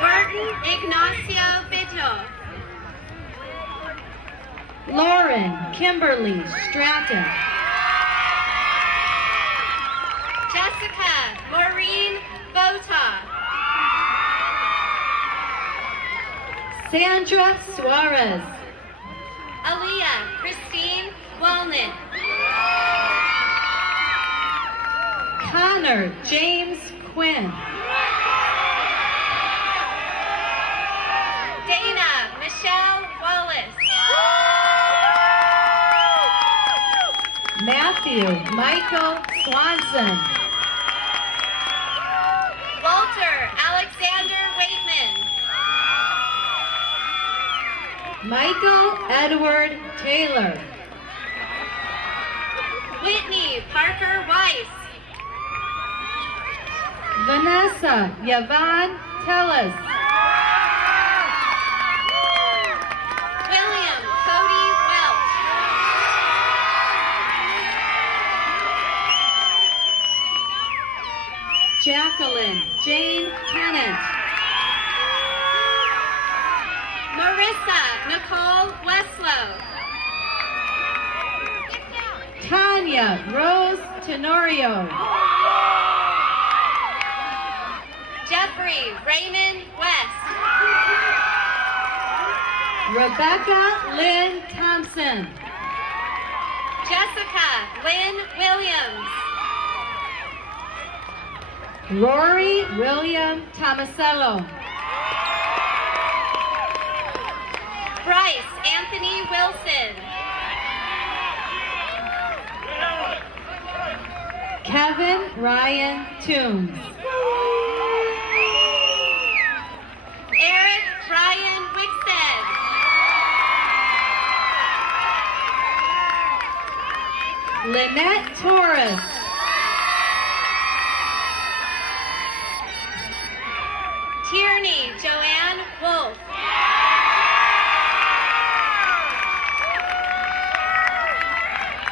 Martin Ignacio Vigil. Lauren Kimberly Stratton. Jessica Maureen Bota. Sandra Suarez. Aaliyah Christine Walnut. Connor James Quinn. Dana Michelle Wallace. Matthew Michael Swanson. Walter Alexander Waitman. Michael Edward Taylor. Whitney Parker Weiss. Vanessa Yvonne Tellis. William Cody Welch. Jacqueline Jane Tennant. Marissa Nicole Westlow. Tanya Rose Tenorio. Jeffrey Raymond West. Rebecca Lynn Thompson. Jessica Lynn Williams. Rory William Tomasello. Bryce Anthony Wilson. Kevin Ryan Toombs. Eric Brian Wickstead. Lynette Torres.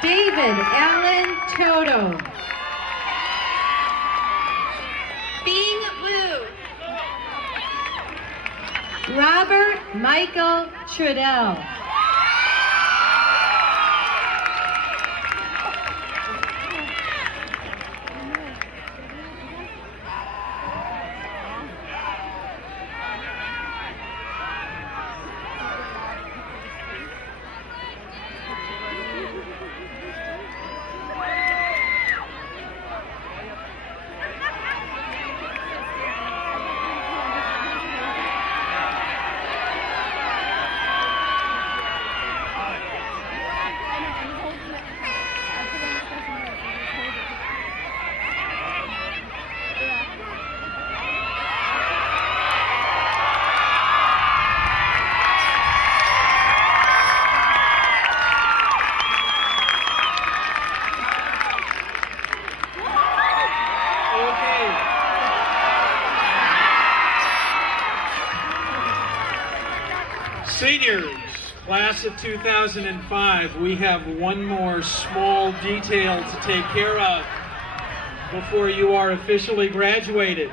David Allen Toto. Bing Wu. Robert Michael Trudell. Seniors, class of 2005, we have one more small detail to take care of before you are officially graduated.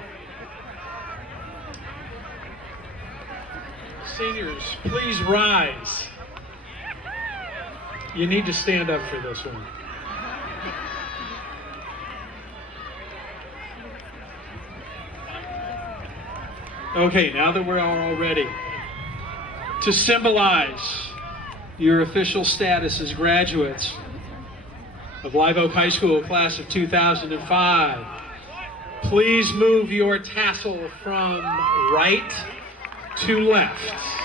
Seniors, please rise. You need to stand up for this one. Okay, now that we're all ready, to symbolize your official status as graduates of Live Oak High School class of 2005, please move your tassel from right to left.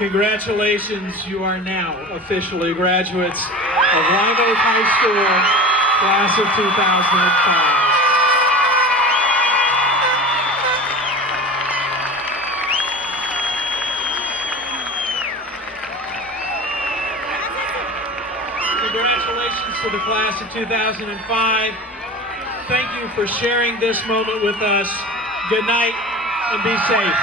Congratulations, you are now officially graduates of Live Oak High School, class of 2005. Congratulations to the class of 2005. Thank you for sharing this moment with us. Good night and be safe.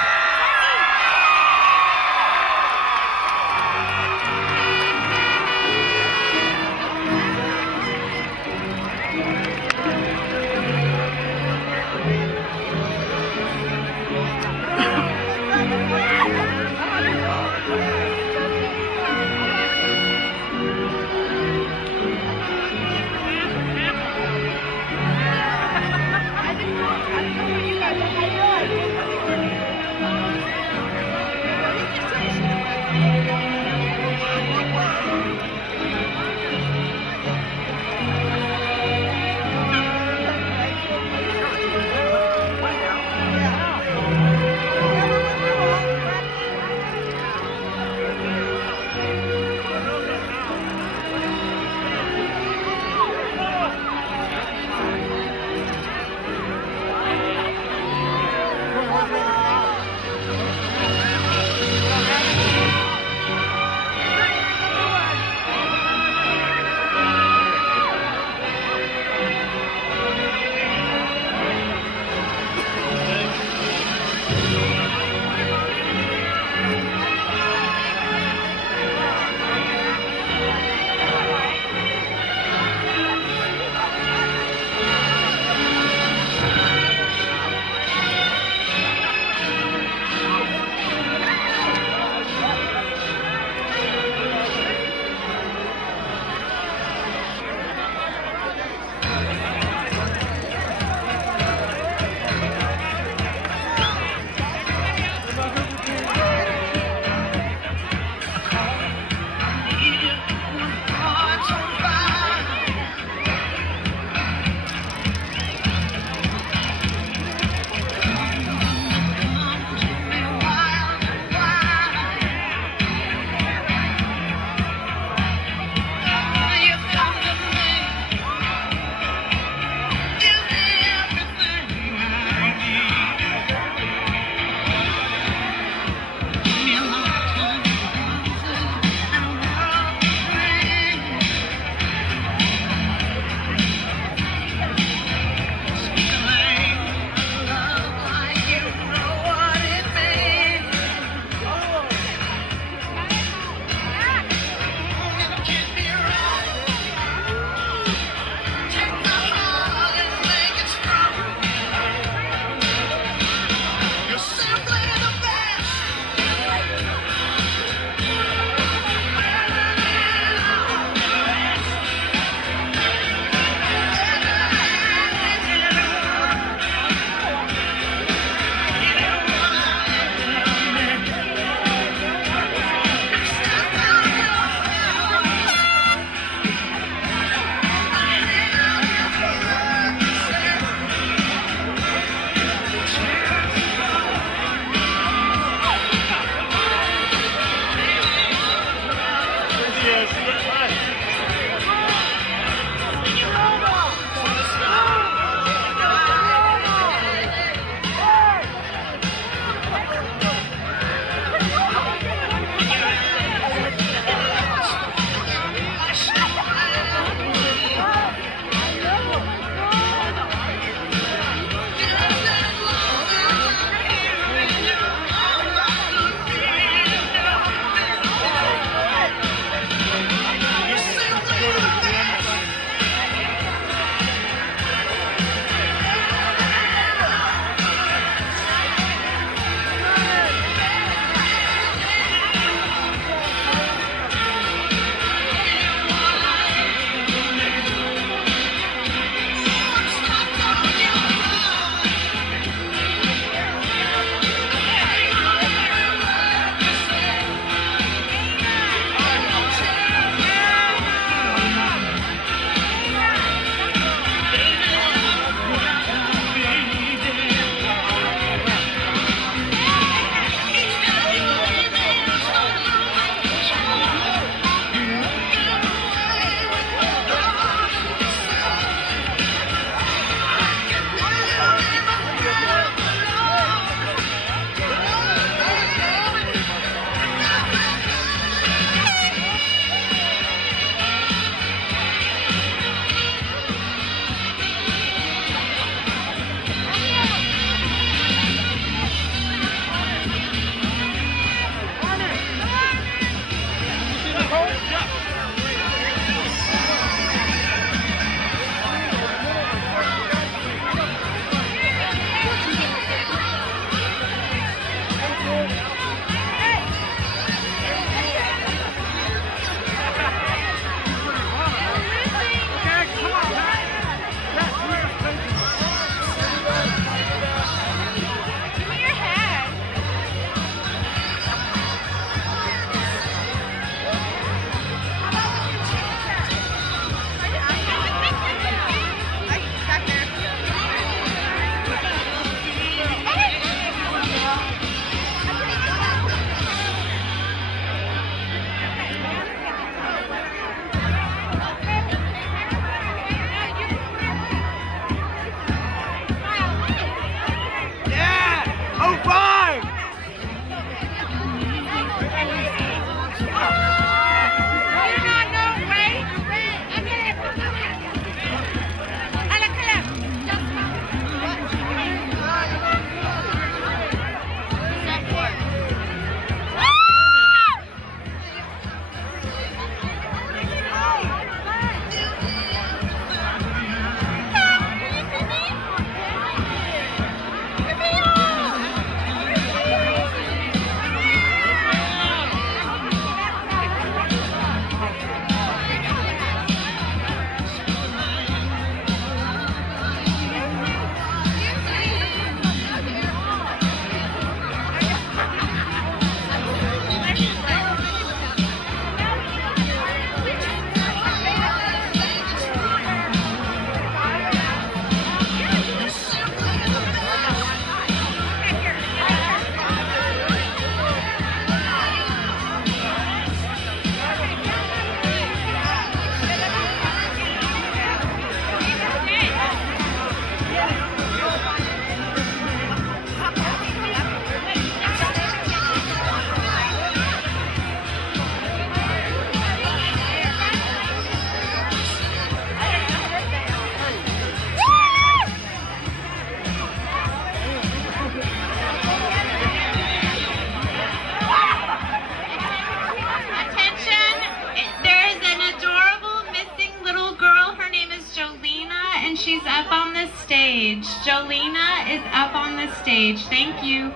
stage. Jolena is up on the stage. Thank you.